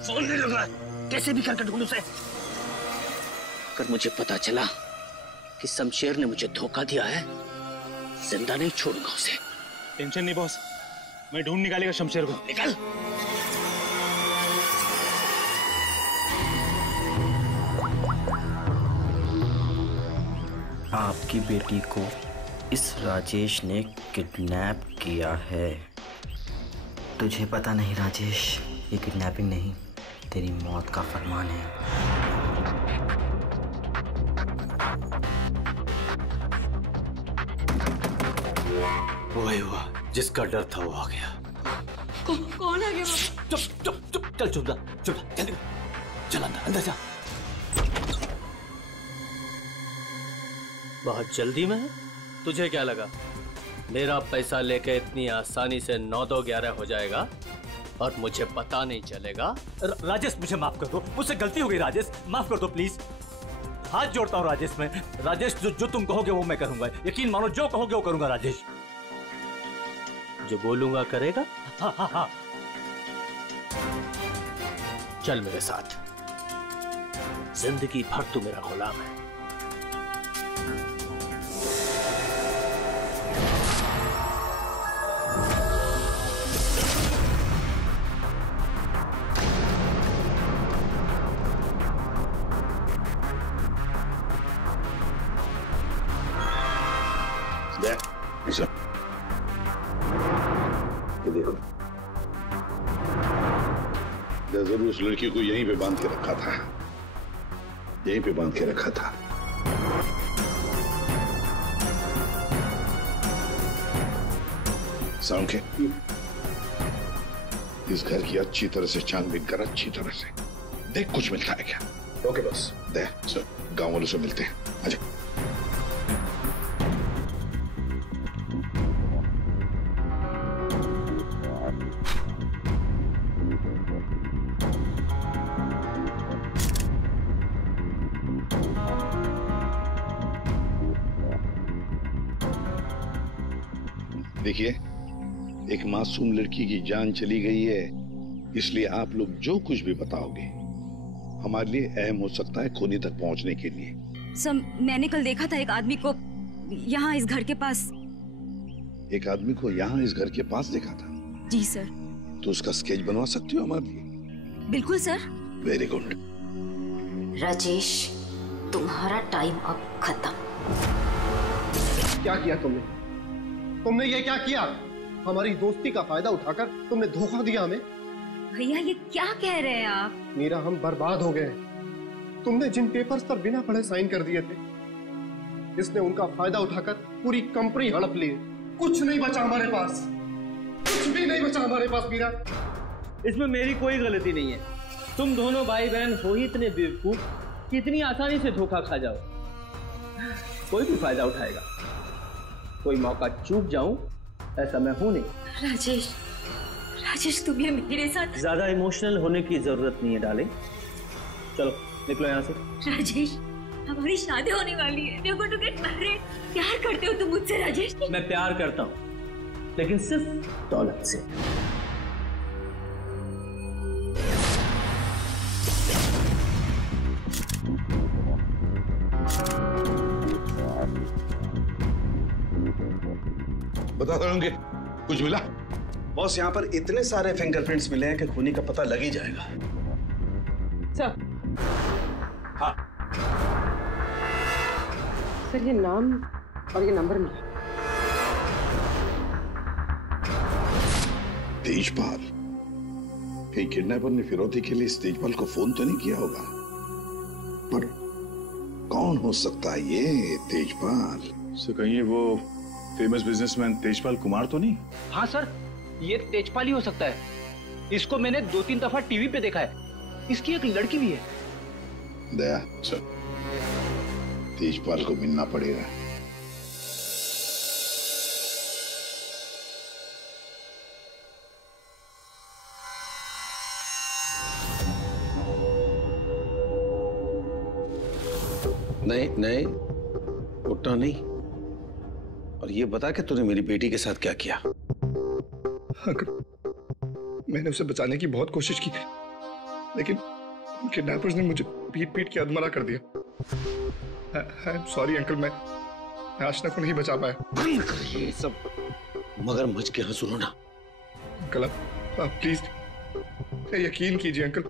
फोन नहीं लग रहा है? कैसे भी करके ढूंढ उसे। अगर मुझे पता चला कि शमशेर ने मुझे धोखा दिया है, जिंदा नहीं छोड़ूंगा उसे। टेंशन नहीं बॉस, मैं ढूंढ निकालेगा शमशेर को। निकल। आपकी बेटी को इस राजेश ने किडनैप किया है। तुझे पता नहीं राजेश, ये किडनैपिंग नहीं, तेरी मौत का फरमान है। वही हुआ, जिसका डर था वो आ गया। कौन आ गया? चुप चुप चुप, चल चुप जा, चुप जल्दी चल, अंदर जा। बहुत जल्दी में है? तुझे क्या लगा मेरा पैसा लेके इतनी आसानी से 9-2-11 हो जाएगा और मुझे पता नहीं चलेगा? राजेश मुझे माफ कर दो, मुझसे गलती हो गई राजेश, माफ कर दो प्लीज। हाथ जोड़ता हूँ राजेश में। राजेश जो तुम कहोगे वो मैं करूंगा, यकीन मानो जो कहोगे वो करूंगा राजेश। जो बोलूंगा करेगा? हाँ हाँ हाँ। चल मेरे साथ, जिंदगी भर तू मेरा गुलाम है। ये देखो, जरूर उस लड़की को यहीं पे बांध के रखा था, यहीं पे बांध के रखा था। साउंड इस घर की अच्छी तरह से छानबीन कर, अच्छी तरह से देख कुछ मिलता है क्या। Okay boss. दे गांव वालों से मिलते हैं। आजा। देखिए, एक मासूम लड़की की जान चली गई है, इसलिए आप लोग जो कुछ भी बताओगे हमारे लिए अहम हो सकता है खूनी तक पहुंचने के लिए। सर, मैंने कल देखा था एक आदमी को यहाँ इस घर के पास। एक आदमी को यहाँ इस घर के पास देखा था? जी सर। तो उसका स्केच बनवा सकती हो हमारे लिए? बिल्कुल सर। Very good. राजेश, तुम्हारा टाइम अब खत्म। क्या किया तुमने? तुमने ये क्या किया? हमारी दोस्ती का फायदा उठाकर तुमने धोखा दिया हमें। भैया ये क्या कह रहे हैं आप? मीरा, हम बर्बाद हो गए। तुमने जिन पेपर्स पर बिना पढ़े साइन कर दिए थे, इसने उनका फायदा उठाकर पूरी कंपनी हड़प ली। कुछ नहीं बचा हमारे पास, कुछ भी नहीं बचा हमारे पास मीरा। इसमें मेरी कोई गलती नहीं है। तुम दोनों भाई बहन हो ही इतने बेवकूफ कि इतनी आसानी से धोखा खा जाओ। कोई भी फायदा उठाएगा, कोई मौका चूक जाऊं ऐसा मैं हूं नहीं। राजेश, राजेश तुम ये मेरे साथ। ज्यादा इमोशनल होने की जरूरत नहीं है डार्लिंग। चलो निकलो यहाँ से। राजेश, हमारी शादी होने वाली है। We're going to get married। प्यार करते हो तुम मुझसे राजेश? मैं प्यार करता हूँ, लेकिन सिर्फ दौलत से। बता दोगे कुछ मिला? बॉस, यहाँ पर इतने सारे फिंगरप्रिंट्स मिले हैं कि खूनी का पता लग ही जाएगा। सर। हाँ सर, ये नाम और ये नंबर मिला। तेजपाल। कहीं किडनैपर ने फिरौती के लिए इस तेजपाल को फोन तो नहीं किया होगा? पर कौन हो सकता है ये तेजपाल? सर, कहीं वो फेमस बिजनेसमैन तेजपाल कुमार तो नहीं? हाँ सर, ये तेजपाल ही हो सकता है। इसको मैंने 2-3 दफा टीवी पे देखा है। इसकी एक लड़की भी है। दया, सर, तेजपाल को मिलना पड़ेगा। नहीं नहीं, उठना नहीं। और ये बता कि तूने मेरी बेटी के साथ क्या किया? मैंने उसे बचाने की बहुत कोशिश की, लेकिन किडनैपर्स ने मुझे पीट पीट के अधमरा कर दिया। आई एम सॉरी अंकल, मैं आशना को नहीं बचा पाया। ये सब मगरमच्छ के यहाँ सुनो ना। अंकल आप प्लीज यकीन कीजिए अंकल,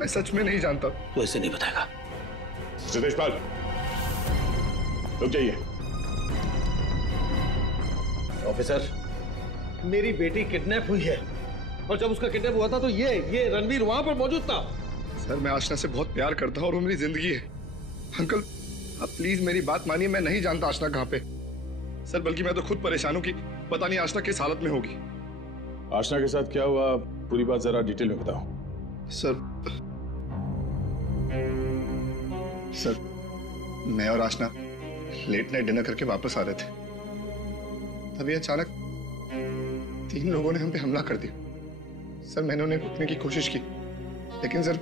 मैं सच में नहीं जानता। तू ऐसे नहीं बताएगा। तेजपाल, रुक जाइए। ऑफिसर, मेरी बेटी किडनैप हुई है, और जब उसका किडनैप हुआ था तो ये रणवीर वहां पर मौजूद था। सर, मैं आशना से बहुत प्यार करता हूँ और वो मेरी जिंदगी है। अंकल आप प्लीज मेरी बात मानिए, मैं नहीं जानता आशना कहाँ पे। सर, बल्कि मैं तो खुद परेशान हूँ कि पता नहीं आशना किस हालत में होगी। आशना के साथ क्या हुआ, पूरी बात जरा डिटेल में बताओ। सर, मैं और आशना लेट नाइट डिनर करके वापस आ रहे थे, तभी अचानक 3 लोगों ने हम पे हमला कर दिया। सर, मैंने उन्हें रोकने की कोशिश की, लेकिन सर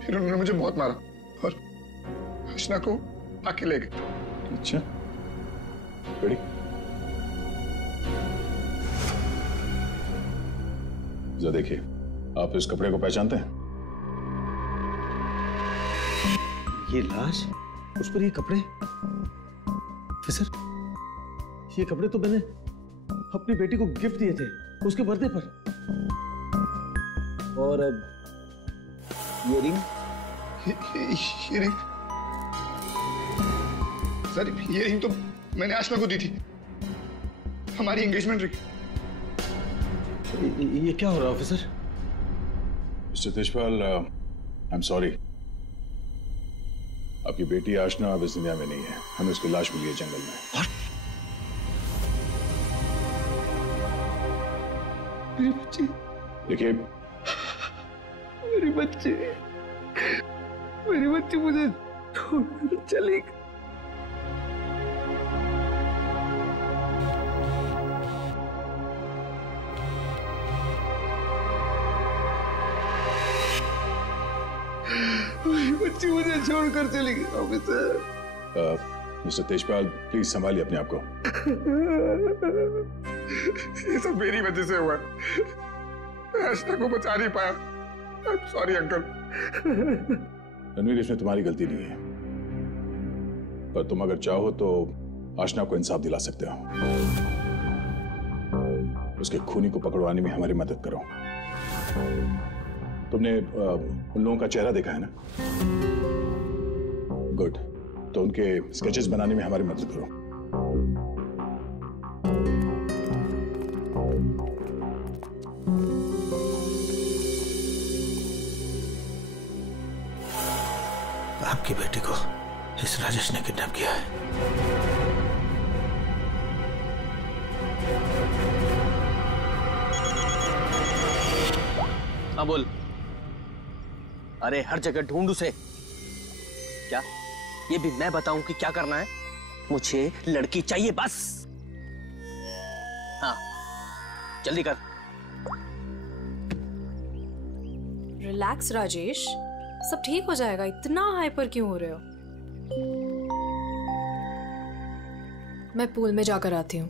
फिर उन्होंने मुझे बहुत मारा और आशना को आके ले गए। अच्छा, रेडी? जरा देखिए, आप इस कपड़े को पहचानते हैं? ये लाश, उस पर ये कपड़े। ऑफिसर, ये कपड़े तो मैंने अपनी बेटी को गिफ्ट दिए थे उसके बर्थडे पर। और ये रिंग? सर, ये रिंग तो मैंने आशना को दी थी, हमारी एंगेजमेंट रिंग। ये क्या हो रहा है officer? Mister Tejpal, I am sorry, आपकी बेटी आशना अब इस दुनिया में नहीं है। हमें उसकी लाश मिली है जंगल में। मेरी बच्ची। देखिए मेरी बच्ची मुझे छोड़कर चली गई। मेरी बच्ची मुझे छोड़कर चली गई ऑफिसर। मिस्टर तेजपाल प्लीज संभालिए अपने आप को। ये सब मेरी वजह से हुआ। मैं आशना को बचा नहीं पाया। Sorry uncle. रणवीर, इसमें तुम्हारी गलती नहीं है, पर तुम अगर चाहो तो आशना को इंसाफ दिला सकते हो। उसके खूनी को पकड़वाने में हमारी मदद करो। तुमने उन लोगों का चेहरा देखा है ना? गुड, तो उनके स्केचेस बनाने में हमारी मदद करो। आपकी बेटी को इस राजेश ने किडनैप किया है। हाँ बोल। अरे हर जगह ढूंढ उसे। क्या ये भी मैं बताऊं कि क्या करना है? मुझे लड़की चाहिए बस। हाँ जल्दी कर। रिलैक्स राजेश, सब ठीक हो जाएगा। इतना हाइपर क्यों हो रहे हो? मैं पूल में जाकर आती हूँ।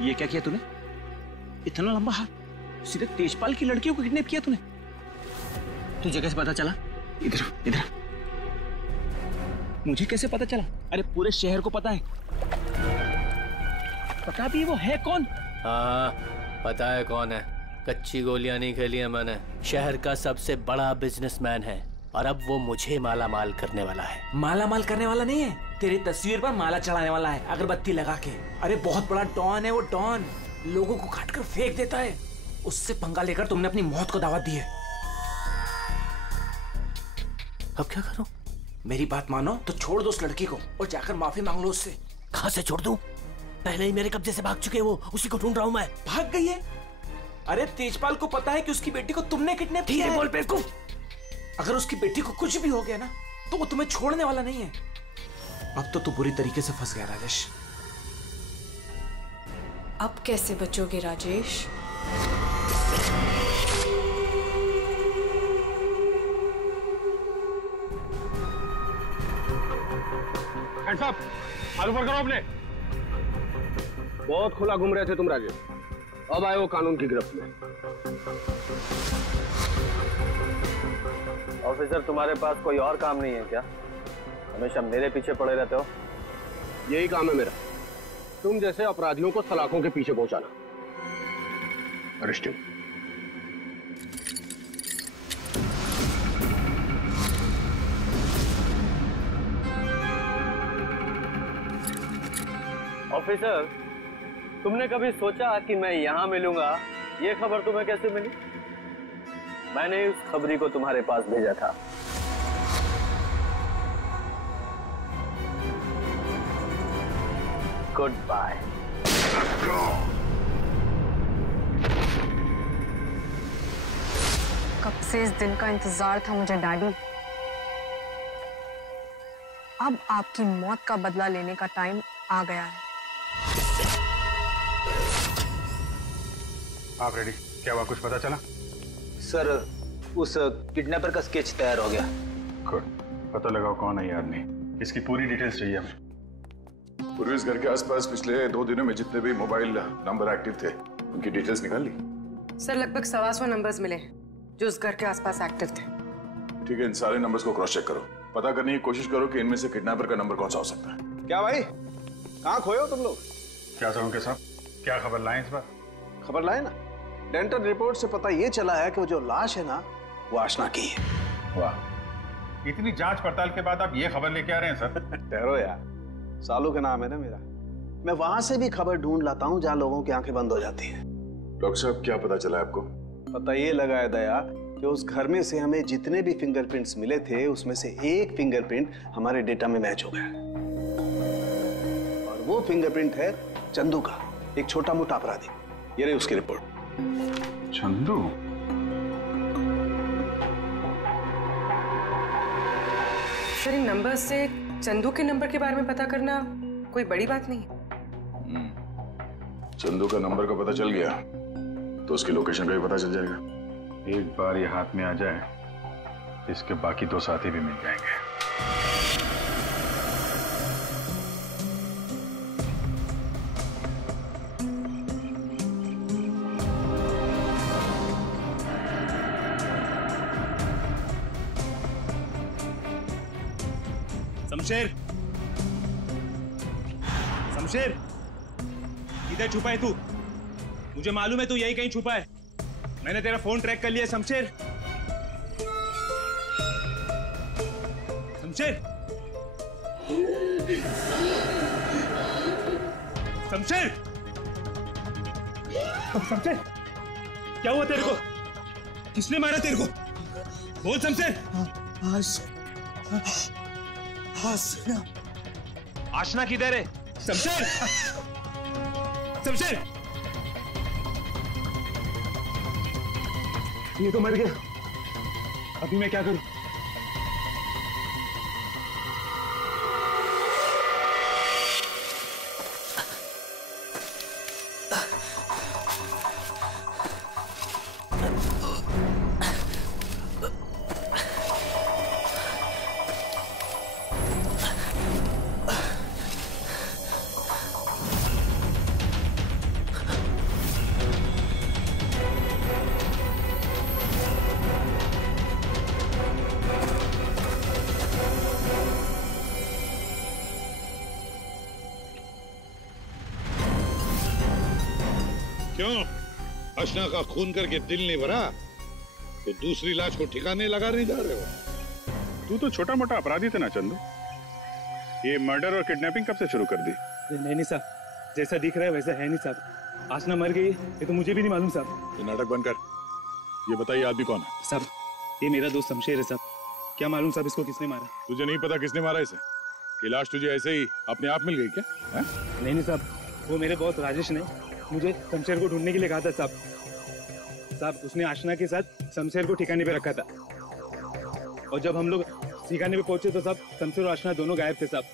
ये क्या किया तूने? इतना लंबा हाथ, सीधे तेजपाल की लड़कियों को किडनैप किया तूने? तुझे कैसे पता चला? इधर इधर। मुझे कैसे पता चला? अरे पूरे शहर को पता है। पता भी वो है कौन? हाँ पता है कौन है। कच्ची गोलियां नहीं खेली है मैंने। शहर का सबसे बड़ा बिजनेसमैन है और अब वो मुझे माला माल करने वाला है। माला माल करने वाला नहीं है, तेरी तस्वीर पर माला चढ़ाने वाला है अगरबत्ती लगा के। अरे बहुत बड़ा डॉन है वो। डॉन लोगों को काट कर फेंक देता है। उससे पंगा लेकर तुमने अपनी मौत को दावत दी है। अब क्या करूं? मेरी बात मानो तो छोड़ दो उस लड़की को और जाकर माफी मांग लो उससे। कहां से छोड़ दूं? पहले ही मेरे कब्जे से भाग चुके हैं वो, उसी को ढूंढ रहा हूं मैं। भाग गई है? अरे तेजपाल को पता है कि उसकी बेटी को तुमने किडनैप किया है। बोल बेवकूफ। अगर उसकी बेटी को कुछ भी हो गया ना तो वो तुम्हें छोड़ने वाला नहीं है। अब तो तू बुरी तरीके से फंस गया राजेश। अब कैसे बचोगे राजेश? हैंड्स अप, हाथ ऊपर करो अपने। बहुत खुला घूम रहे थे तुम राजेश, अब आए हो कानून की गिरफ्त में। ऑफिसर तुम्हारे पास कोई और काम नहीं है क्या? हमेशा मेरे पीछे पड़े रहते हो। यही काम है मेरा, तुम जैसे अपराधियों को सलाखों के पीछे पहुंचाना। अरेस्टिंग। ऑफिसर, तुमने कभी सोचा कि मैं यहां मिलूंगा? ये खबर तुम्हें कैसे मिली? मैंने उस खबरी को तुम्हारे पास भेजा था। Goodbye. कब से इस दिन का इंतजार था मुझे डैडी। अब आपकी मौत का बदला लेने का टाइम आ गया है। आप रेडी? क्या हुआ, कुछ पता चला? सर उस किडनैपर का स्केच तैयार हो गया। गुड, पता लगाओ कौन है ये आदमी। इसकी पूरी डिटेल्स चाहिए हमें। पूर्व इस घर के आसपास पिछले 2 दिनों में जितने भी मोबाइल नंबर एक्टिव थे उनकी डिटेल्स निकाल ली? सर लगभग 125 नंबर्स मिले जो उस घर के आसपास एक्टिव थे। ठीक है, इन सारे नंबर्स को क्रॉस चेक करो। पता करने की कोशिश करो कि इनमें से किडनैपर का नंबर कौन सा हो सकता है। क्या भाई, कहाँ खोए हो तुम लोग? क्या करूं के साहब, क्या खबर लाएं इस बार? खबर लाए ना, डेंटल रिपोर्ट से पता ये चला है कि वो जो लाश है ना वो आशना की है। वाह, इतनी जांच पड़ताल के बाद आप ये खबर लेके आ रहे हैं सर? ठहरो यार, सालू का नाम है ना मेरा। मैं वहां से भी खबर ढूंढ लाता हूँ जहाँ लोगों की आंखें बंद हो जाती हैं। डॉक्टर साहब, क्या पता चला आपको? पता ये लगा है दया कि उस घर में से हमें जितने भी फिंगरप्रिंट्स मिले थे उसमें से एक फिंगरप्रिंट हमारे डेटा में मैच हो गया और वो फिंगरप्रिंट है चंदू का, एक छोटा मोटा अपराधी। ये रही उसकी रिपोर्ट। चंदू? सर, इन नंबर से चंदू के नंबर के बारे में पता करना कोई बड़ी बात नहीं है। चंदू का नंबर का पता चल गया तो उसकी लोकेशन का भी पता चल जाएगा। एक बार ये हाथ में आ जाए इसके बाकी 2 साथी भी मिल जाएंगे। शमशेर, शमशेर, इधर छुपा है तू? मुझे मालूम है तू यही कहीं छुपा है। मैंने तेरा फोन ट्रैक कर लिया शमशेर। शमशेर, शमशेर, शमशेर, क्या हुआ तेरे को? किसने मारा तेरे को? बोल शमशेर। आशना किधर है? शमशेर, शमशेर, ये तो मर गया। अभी मैं क्या करूं? क्यों? आशना का खून करके दिल नहीं भरा तो दूसरी लाश को ठिकाने लगा नहीं जा रहे हो? तू तो छोटा मोटा अपराधी था ना चंदू। ये मर्डर और किडनैपिंग कब से शुरू कर दी? नहीं साहब, जैसा दिख रहा है वैसा है नहीं साहब। आशना मर गई ये तो मुझे भी नहीं मालूम साहब। ये नाटक बंद कर। ये बताइए आदमी कौन है? साहब, ये मेरा दोस्त शमशेर है साहब। क्या मालूम साहब इसको किसने मारा? तुझे नहीं पता किसने मारा इसे? ये लाश तुझे ऐसे ही अपने आप मिल गई क्या? नहीं साहब, वो मेरे बॉस राजेश ने मुझे शमशेर को ढूंढने के लिए कहा था साहब। साहब, उसने आशना के साथ शमशेर को ठिकाने पे रखा था और जब हम लोग ठिकाने पे पहुंचे तो साहब शमशेर और आशना दोनों गायब थे साहब।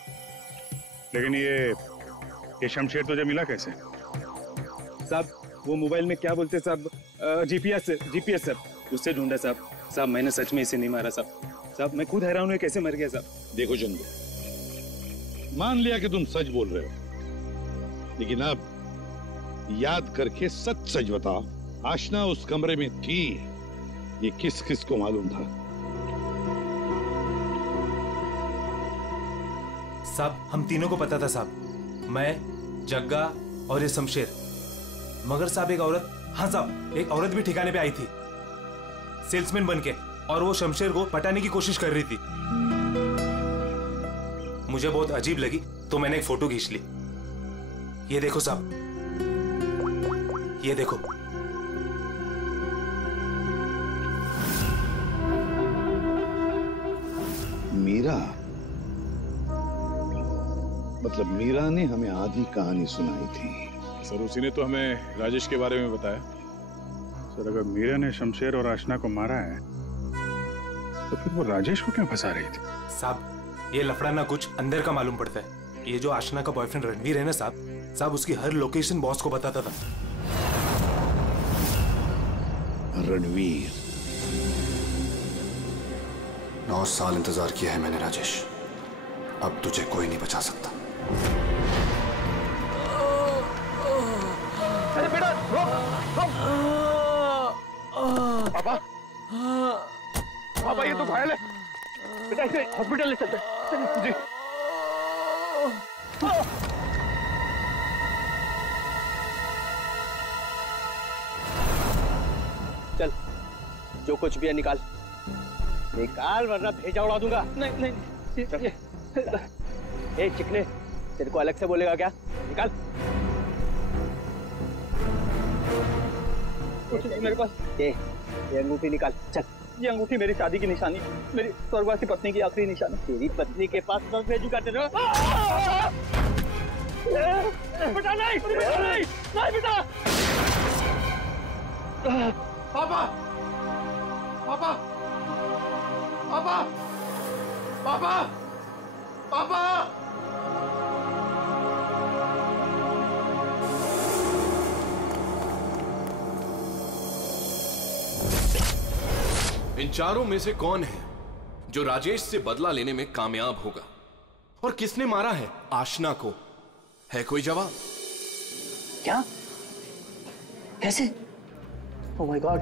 लेकिन ये शमशेर तुझे मिला कैसे? साहब, वो मोबाइल में क्या बोलते साहब, जीपीएस सर, उससे ढूंढा साहब। साहब, मैंने सच में इसे नहीं मारा साहब। साहब, मैं खुद हैरान हूँ कैसे मर गया साहब। देखो चंदू, मान लिया कि तुम सच बोल रहे हो, लेकिन अब याद करके सच सच बताओ, आशना उस कमरे में थी, ये किस किस को मालूम था? साहब, हम तीनों को पता था साहब, मैं, जग्गा और ये शमशेर। मगर साहब एक औरत, हाँ साहब, एक औरत भी ठिकाने पे आई थी सेल्समैन बनके, और वो शमशेर को पटाने की कोशिश कर रही थी। मुझे बहुत अजीब लगी तो मैंने एक फोटो खींच ली। ये देखो साहब, ये देखो। मीरा, मतलब मीरा ने हमें आधी कहानी सुनाई थी। सर, उसी ने तो हमें राजेश के बारे में बताया। सर, अगर मीरा ने शमशेर और आशना को मारा है तो फिर वो राजेश को क्यों फंसा रही थी? साहब, ये लफड़ा ना कुछ अंदर का मालूम पड़ता है। ये जो आशना का बॉयफ्रेंड रणवीर है ना साहब, उसकी हर लोकेशन बॉस को बताता था। रणवीर? 9 साल इंतजार किया है मैंने राजेश, अब तुझे कोई नहीं बचा सकता। अरे बेटा, रोक, रोक। पापा, पापा, ये तो घायल है बेटा, इसे हॉस्पिटल ले चलते हैं। जी। चल, जो कुछ भी है निकाल, निकाल वरना भेजा उड़ा दूंगा। नहीं नहीं, ए चिकने, तेरे को अलग से बोलेगा क्या? निकाल। कुछ मेरे पास। ये अंगूठी निकाल, चल। ये अंगूठी मेरी शादी की निशानी, मेरी स्वर्गवासी पत्नी की आखिरी निशानी। तेरी पत्नी के पास बस भेजू करते रहो। बेटा नहीं, बेटा नहीं, नहीं बेटा। पापा, पापा, पापा, पापा, पापा। इन चारों में से कौन है जो राजेश से बदला लेने में कामयाब होगा? और किसने मारा है आशना को? है कोई जवाब? क्या? कैसे? Oh my God.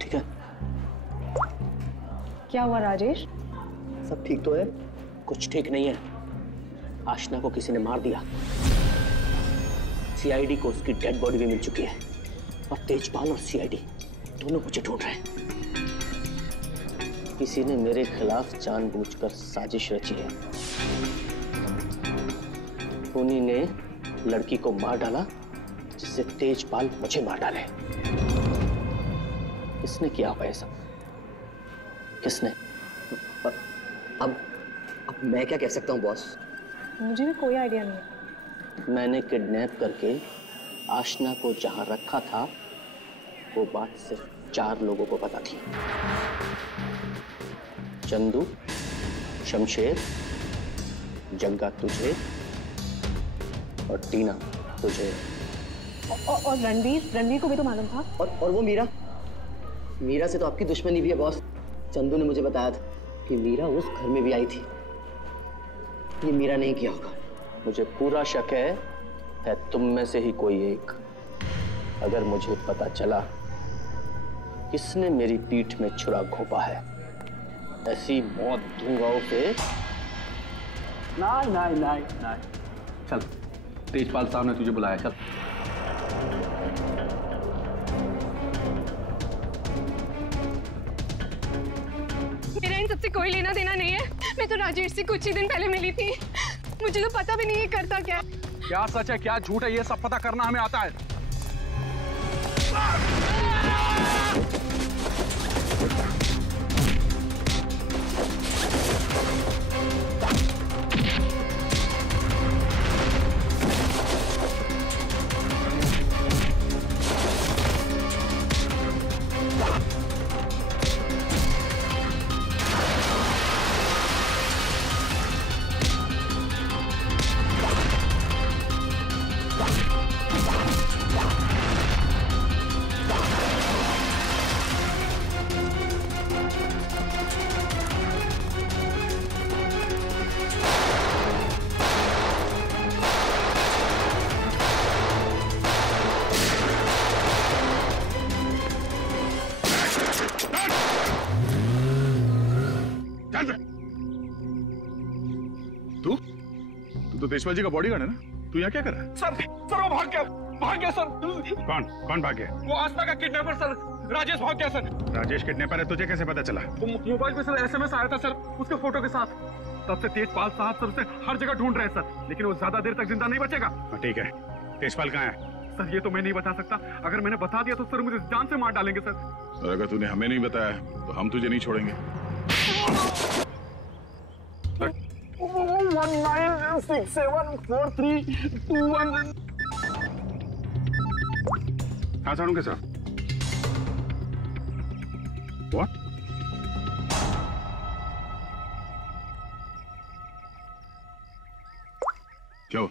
ठीक है। क्या हुआ राजेश? सब ठीक तो है? कुछ ठीक नहीं है। आशना को किसी ने मार दिया। सीआईडी को उसकी डेड बॉडी भी मिल चुकी है और तेजपाल और सीआईडी दोनों मुझे ढूंढ रहे हैं। किसी ने मेरे खिलाफ जानबूझकर साजिश रची है। उन्हीं ने लड़की को मार डाला जिससे तेजपाल मुझे मार डाले। किसने किया होगा ये सब? किसने? अब मैं क्या कह सकता हूँ बॉस? मुझे भी कोई आइडिया नहीं है। मैंने किडनैप करके आशना को जहां रखा था वो बात सिर्फ 4 लोगों को पता थी। चंदू, शमशेर, जग्गा तुझे और टीना तुझे। और रणवीर को भी तो मालूम था। और वो मीरा से तो आपकी दुश्मनी भी है बॉस। चंदू ने मुझे बताया था कि मीरा उस घर में भी आई थी। ये मीरा नहीं किया होगा। मुझे पूरा शक है तुम में से ही कोई एक। अगर मुझे पता चला किसने मेरी पीठ में छुरा घोंपा है, ऐसी मौत दूंगा उसे। नहीं। चल, तेजपाल साहब ने तुझे बुलाया, चल। मेरा इन सबसे कोई लेना देना नहीं है। मैं तो राजेश से कुछ ही दिन पहले मिली थी। मुझे तो पता भी नहीं है करता क्या। क्या सच है क्या झूठ है ये सब पता करना हमें आता है। तो तेजपाल जी का बॉडीगार्ड है ना? तू यहाँ क्या कर रहा है? सर वो भाग गया सर। कौन भाग गया? वो आस्था का किडनैपर सर, राजेश भाग गया सर। राजेश किडनैपर है, तुझे कैसे पता चला? मोबाइल पे सर SMS आया था सर, उसके फोटो के साथ। तब से तेजपाल साहब सर से हर जगह ढूंढ रहे हैं सर, लेकिन वो ज्यादा देर तक जिंदा नहीं बचेगा। ठीक है, तेजपाल कहाँ है? सर ये तो मैं नहीं बता सकता। अगर मैंने बता दिया तो सर मुझे जान से मार डालेंगे सर। और अगर तूने हमें नहीं बताया तो हम तुझे नहीं छोड़ेंगे। 19674321। हाँ सानू के साथ। What? क्यों?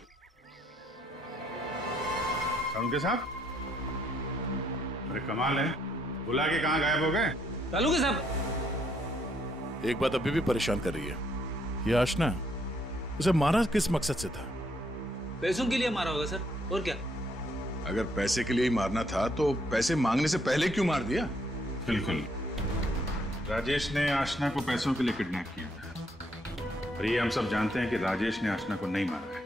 सानू के साथ? अरे कमाल है, बुला के कहाँ गायब हो गए? चालू के साहब। एक बात अभी भी परेशान कर रही है, ये आशना उसे मारा किस मकसद से था? पैसों के लिए मारा होगा सर, और क्या? अगर पैसे के लिए ही मारना था तो पैसे मांगने से पहले क्यों मार दिया? बिल्कुल, राजेश ने आशना को पैसों के लिए किडनैप किया था, और ये हम सब जानते हैं कि राजेश ने आशना को नहीं मारा है।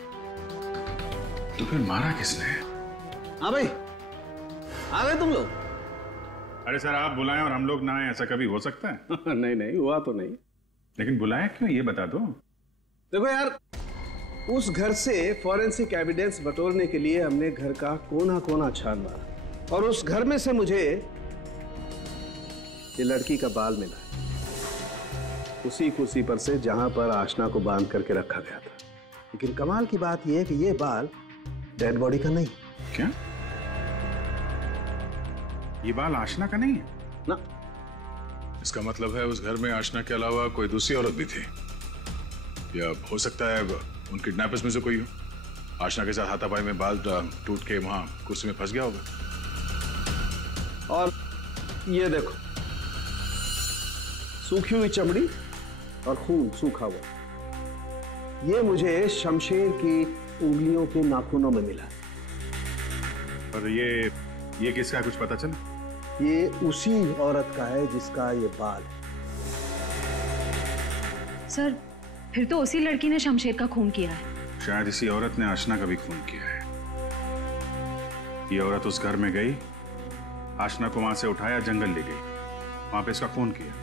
तो फिर मारा किसने? हाँ भाई, आ गए तुम लोग? अरे सर आप बुलाएं और हम लोग ना आए, ऐसा कभी हो सकता है? नहीं हुआ तो नहीं। लेकिन बुलाया क्यों ये बता दो। देखो यार, उस घर से फॉरेंसिक एविडेंस बटोरने के लिए हमने घर का कोना कोना छान मारा, और उस घर में से मुझे ये लड़की का बाल मिला है, उसी कुर्सी पर से जहां पर आशना को बांध करके रखा गया था। लेकिन कमाल की बात यह है कि ये बाल डेड बॉडी का नहीं। क्या? ये बाल आशना का नहीं है ना? इसका मतलब है उस घर में आशना के अलावा कोई दूसरी औरत भी थी, या हो सकता है उन किडनैपर्स में से कोई हो। आशना के साथ हाथापाई में बाल टूट के वहां कुर्सी में फंस गया होगा। और ये देखो, सूखी हुई चमड़ी और खून सूखा हुआ, ये मुझे शमशेर की उंगलियों के नाखूनों में मिला। पर ये किसका है, कुछ पता चला? ये उसी औरत का है जिसका ये बाल है। सर, फिर तो उसी लड़की ने शमशेर का खून किया है। शायद इसी औरत ने आशना का भी खून किया है। ये औरत उस घर में गई, आशना को वहां से उठाया, जंगल ले गई, वहां पे इसका खून किया,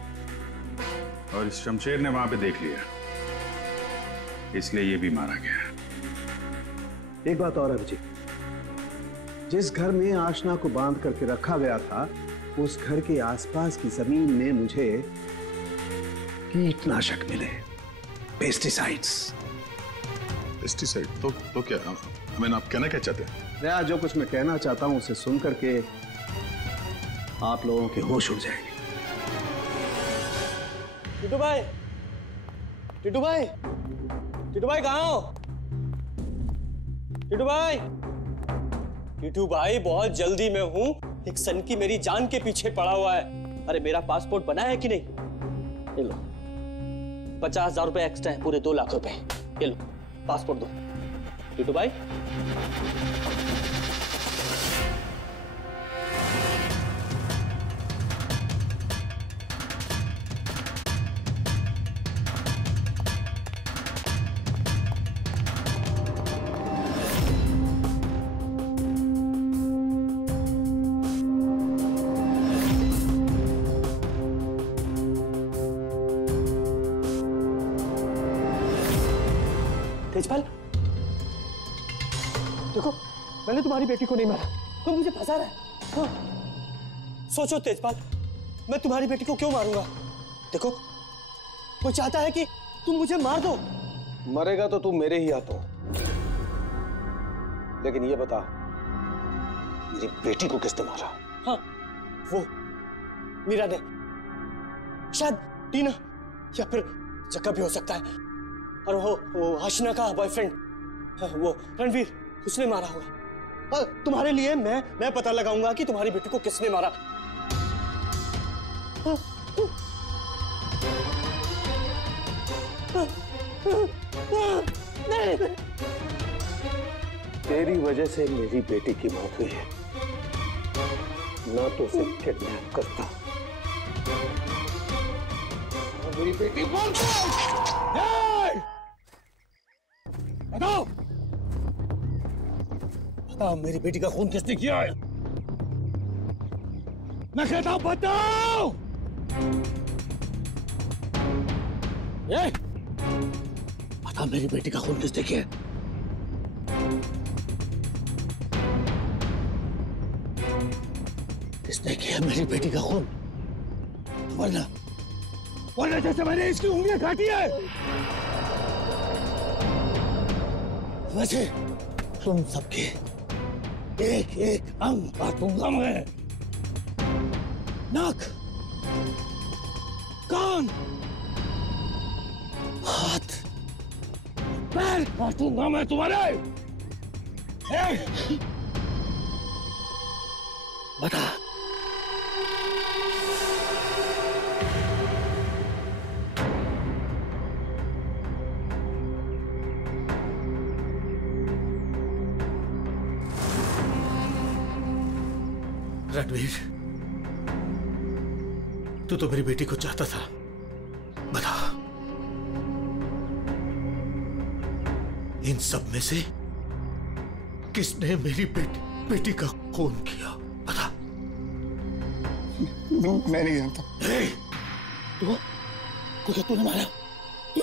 और इस शमशेर ने वहां पे देख लिया, इसलिए ये भी मारा गया। एक बात और अभिजीत, जिस घर में आशना को बांध करके रखा गया था, उस घर के आसपास की जमीन में मुझे कीटनाशक मिले, पेस्टिसाइड्स। पेस्टिसाइड? तो क्या, मैंने आप कहना क्या चाहते हैं? दया, जो कुछ मैं कहना चाहता हूं उसे सुन करके आप लोगों के होश उड़ जाएंगे। टिटू भाई, टिटू भाई, टिटू भाई कहाँ हो? टिटू भाई, टिटू भाई बहुत जल्दी में हूँ, एक सन की मेरी जान के पीछे पड़ा हुआ है। अरे मेरा पासपोर्ट बना है कि नहीं? ये लो, 50,000 रुपए एक्स्ट्रा है, पूरे 2 लाख रुपए। ये लो पासपोर्ट दो। टिटू भाई, तेजपाल, देखो मैंने तुम्हारी बेटी को नहीं मारा, कोई मुझे फंसा रहा है। हाँ। सोचो तेजपाल, मैं तुम्हारी बेटी को क्यों मारूंगा? देखो, कोई चाहता है कि तुम मुझे मार दो। मरेगा तो तू मेरे ही हाथों, लेकिन ये बता, मेरी बेटी को किसने मारा? हाँ, वो मीरा ने, शायद टीना, या फिर जक्का भी हो सकता है। और वो आशना का बॉयफ्रेंड, वो रणवीर, उसने मारा होगा। तुम्हारे लिए मैं पता लगाऊंगा कि तुम्हारी बेटी को किसने मारा। तेरी वजह से मेरी बेटी की मौत हुई है, ना तो उसे किडनैप करता। मेरी बेटी बोलता, बताओ, बताओ मेरी बेटी का खून किसने किया है? मैं कहता हूं बताओ। बताओ मेरी बेटी का खून किसने किया है? किसने किया मेरी बेटी का खून? वरना जैसे मैंने इसकी उंगलियां काटी है, वैसे तुम सबके एक एक अंग काटूंगा मैं। नाक, कान, हाथ, पैर काटूंगा मैं तुम्हारे। बता, रणवीर, तू तो मेरी बेटी को चाहता था, बता, इन सब में से किसने मेरी बेटी का खून किया? बता। मैं नहीं जानता। तूने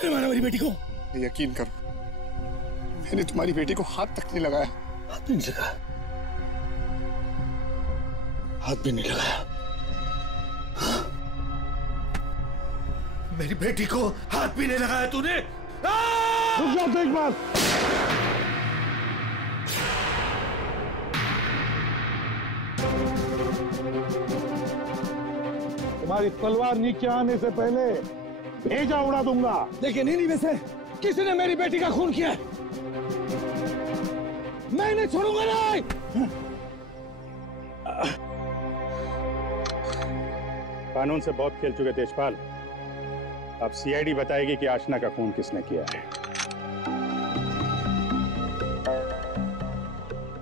मारा मेरी बेटी को? यकीन करो, मैंने तुम्हारी बेटी को हाथ तक नहीं लगाया। हाथ नहीं लगा? हाथ भी नहीं लगाया। मेरी बेटी को हाथ भी नहीं लगाया तूने। रुक जाओ तेजपाल। तुम्हारी तलवार नीचे आने से पहले भेजा उड़ा दूंगा। लेकिन इन्हीं में से किसी ने मेरी बेटी का खून किया। मैं इन्हें छोड़ूंगा नहीं। कानून से बहुत खेल चुके तेजपाल। अब सीआईडी बताएगी कि आशना का खून किसने किया है।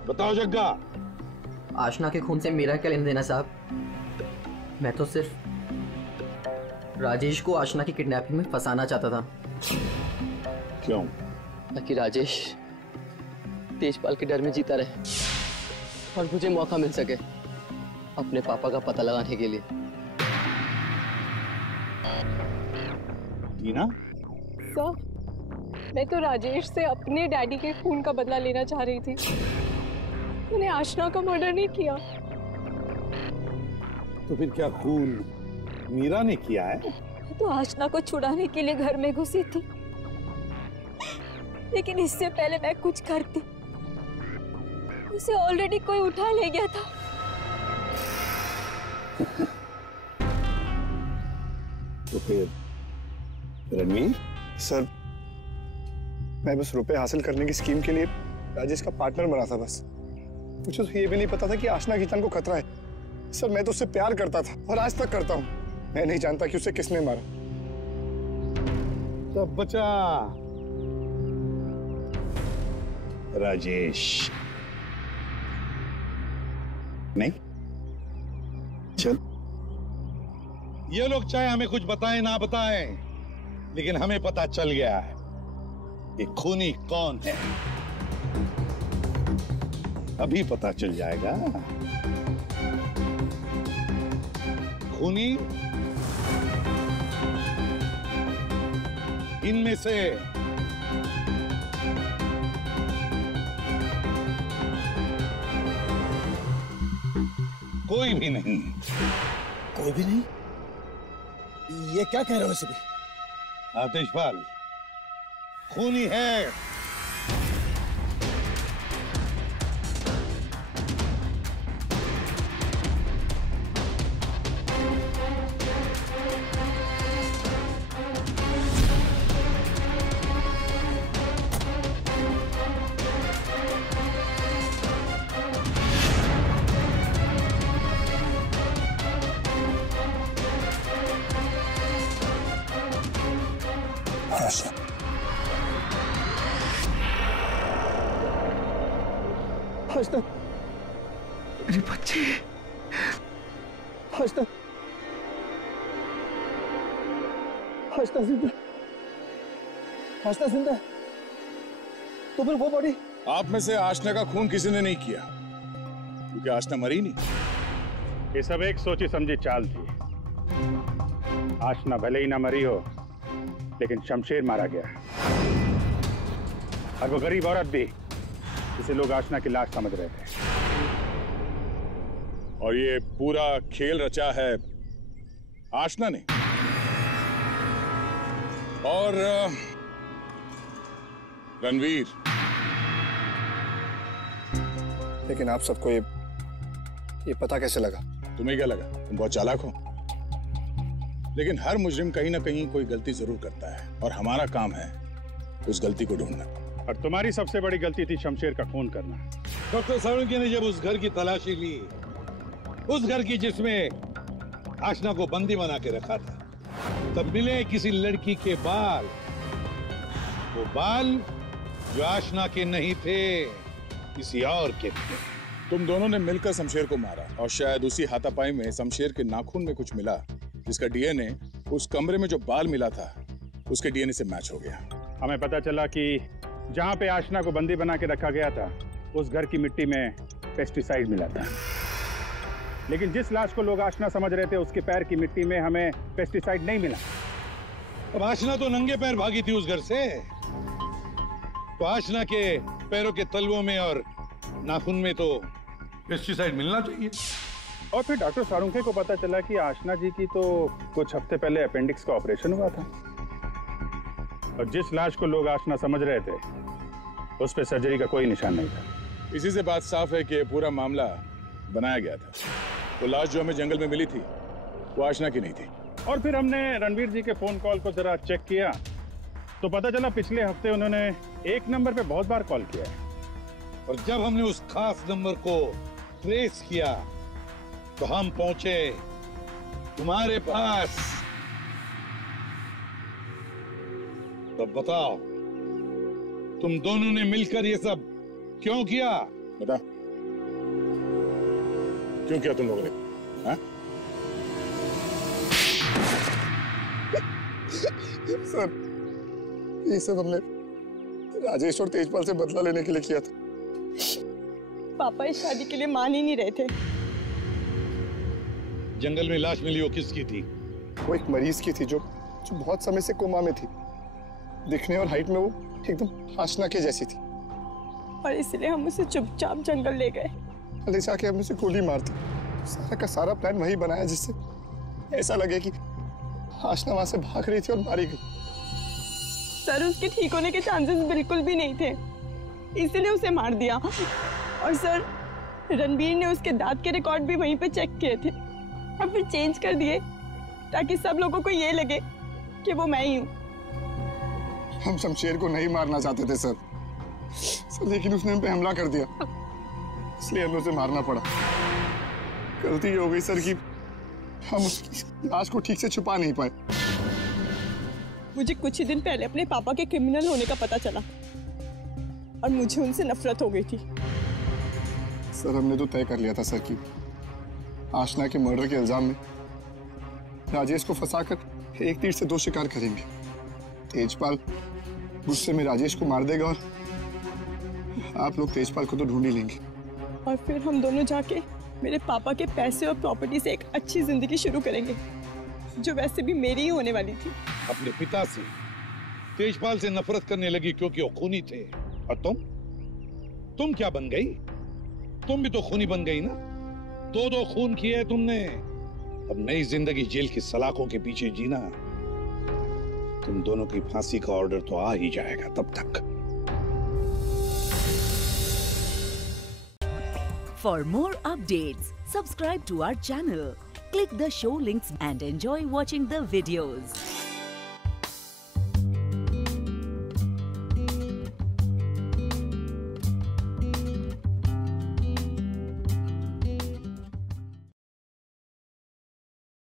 बताओ जग्गा। आशना के खून से मेरा क्या लेना देना साहब? मैं तो सिर्फ राजेश को आशना की किडनैपिंग में फंसाना चाहता था। क्यों? ताकि राजेश तेजपाल के डर में जीता रहे और मुझे मौका मिल सके अपने पापा का पता लगाने के लिए। टीना? सर, मैं तो राजेश से अपने डैडी के खून का बदला लेना चाह रही थी। मैंने आशना का मर्डर नहीं किया। तो फिर क्या खून मीरा ने किया है? तो आशना को छुड़ाने के लिए घर में घुसी थी, लेकिन इससे पहले मैं कुछ करती उसे ऑलरेडी कोई उठा ले गया था। तो फिर रणवीर? सर, मैं बस रुपए हासिल करने की स्कीम के लिए राजेश का पार्टनर बना था बस। मुझे तो ये भी नहीं पता था कि आशना की जान को खतरा है। सर, मैं तो उससे प्यार करता था और आज तक करता हूँ। मैं नहीं जानता कि उसे किसने मारा। तब बचा राजेश। नहीं? चल, ये लोग चाहे हमें कुछ बताएं ना बताएं, लेकिन हमें पता चल गया है कि खूनी कौन है। अभी पता चल जाएगा। खूनी इनमें से कोई भी नहीं। कोई भी नहीं? ये क्या कह रहे हो इसे भी? आतिशपाल, खूनी है। आशना, मेरे बच्चे। आशना, आशना जिंदा। आशना जिंदा। तो फिर वो बॉडी? आप में से आशना का खून किसी ने नहीं किया, क्योंकि आशना मरी नहीं। ये सब एक सोची समझी चाल थी। आशना भले ही ना मरी हो, लेकिन शमशेर मारा गया, और वो गरीब औरत भी, जिसे लोग आशना की लाश समझ रहे थे। और ये पूरा खेल रचा है आशना ने। और रणवीर। लेकिन आप सबको ये पता कैसे लगा? तुम्हें क्या लगा तुम बहुत चालाक हो? लेकिन हर मुजरिम कहीं ना कहीं कोई गलती जरूर करता है, और हमारा काम है उस गलती को ढूंढना। और तुम्हारी सबसे बड़ी गलती थी शमशेर का खून करना। डॉक्टर सालुंके ने जब उस घर की तलाशी ली, उस घर की जिसमें आशना को बंदी बना के रखा था, तब मिले किसी लड़की के बाल। वो बाल जो आशना के नहीं थे, किसी और के थे। तुम दोनों ने मिलकर शमशेर को मारा, और शायद उसी हाथापाई में शमशेर के नाखून में कुछ मिला, जिसका डीएनए उस कमरे में जो बाल मिला था उसके डीएनए से मैच हो गया। हमें पता चला कि जहां पे आशना को बंदी बना के रखा गया था, उस घर की मिट्टी में पेस्टिसाइड मिला था। लेकिन जिस लाश को लोग आशना समझ रहे थे, उसके पैर की मिट्टी में हमें पेस्टिसाइड नहीं मिला। अब आशना तो नंगे पैर भागी थी उस घर से, तो आशना के पैरों के तलवों में और नाखून में तो पेस्टिसाइड मिलना चाहिए। और फिर डॉक्टर सारुंखे को पता चला कि आशना जी की तो कुछ हफ्ते पहले अपेंडिक्स का ऑपरेशन हुआ था, और जिस लाश को लोग आशना समझ रहे थे उस पे सर्जरी का कोई निशान नहीं था। इसी से बात साफ है कि पूरा मामला बनाया गया था। तो लाश जो हमें जंगल में मिली थी वो आशना की नहीं थी। और फिर हमने रणवीर जी के फोन कॉल को जरा चेक किया तो पता चला पिछले हफ्ते उन्होंने एक नंबर पे बहुत बार कॉल किया है। और जब हमने उस खास नंबर को ट्रेस किया तो हम पहुंचे तुम्हारे पास। तो बताओ, तुम दोनों ने मिलकर ये सब क्यों किया? बता, क्यों किया तुम लोगों ने? हाँ? सर, ये सब हमने राजेश और तेजपाल से बदला लेने के लिए किया था। पापा इस शादी के लिए मान ही नहीं रहे थे। जंगल में लाश मिली वो किसकी थी? वो एक मरीज की थी जो बहुत समय से कोमा में थी। दिखने और हाइट में वो एकदम आशना के जैसी थी। और इसलिए हम उसे चुपचाप जंगल ले गए। ले जाके हमने उसे गोली मार दी। सारा का सारा प्लान वही बनाया जिससे ऐसा लगे कि आशना वहां से भाग रही थी और मारी गई। सर, उसके ठीक होने के चांसेस बिल्कुल भी नहीं थे, इसलिए उसे मार दिया। और सर, रणबीर ने उसके दांत के रिकॉर्ड भी वहीं पे चेक किए थे और फिर चेंज कर दिए ताकि सब लोगों को ये लगे कि वो मैं ही हूँ। हम शमशेर को नहीं मारना चाहते थे सर, लेकिन उसने हम पे हमला कर दिया, इसलिए हमें उसे मारना पड़ा। गलती ये हो गई सर कि हम उसकी लाश को ठीक से छुपा नहीं पाए। मुझे कुछ ही दिन पहले अपने पापा के क्रिमिनल होने का पता चला और मुझे उनसे नफरत हो गई थी। सर, हमने तो तय कर लिया था सर कि आशना के मर्डर के इल्जाम में राजेश को फंसाकर एक तीर से दो शिकार करेंगे। तेजपाल गुस्से में राजेश को मार देगा और आप लोग तेजपाल को तो ढूंढ ही लेंगे। और फिर हम दोनों जाके मेरे पापा के पैसे और प्रॉपर्टी से एक अच्छी जिंदगी शुरू करेंगे, जो वैसे भी मेरी ही होने वाली थी। अपने पिता से, तेजपाल से नफरत करने लगी क्योंकि वो खूनी थे। और तुम क्या बन गई? तुम भी तो खूनी बन गई ना। दो खून किए तुमने। अब नई जिंदगी जेल की सलाखों के पीछे जीना। तुम दोनों की फांसी का ऑर्डर तो आ ही जाएगा तब तक। For more updates, subscribe to our channel, click the show links and enjoy watching the videos.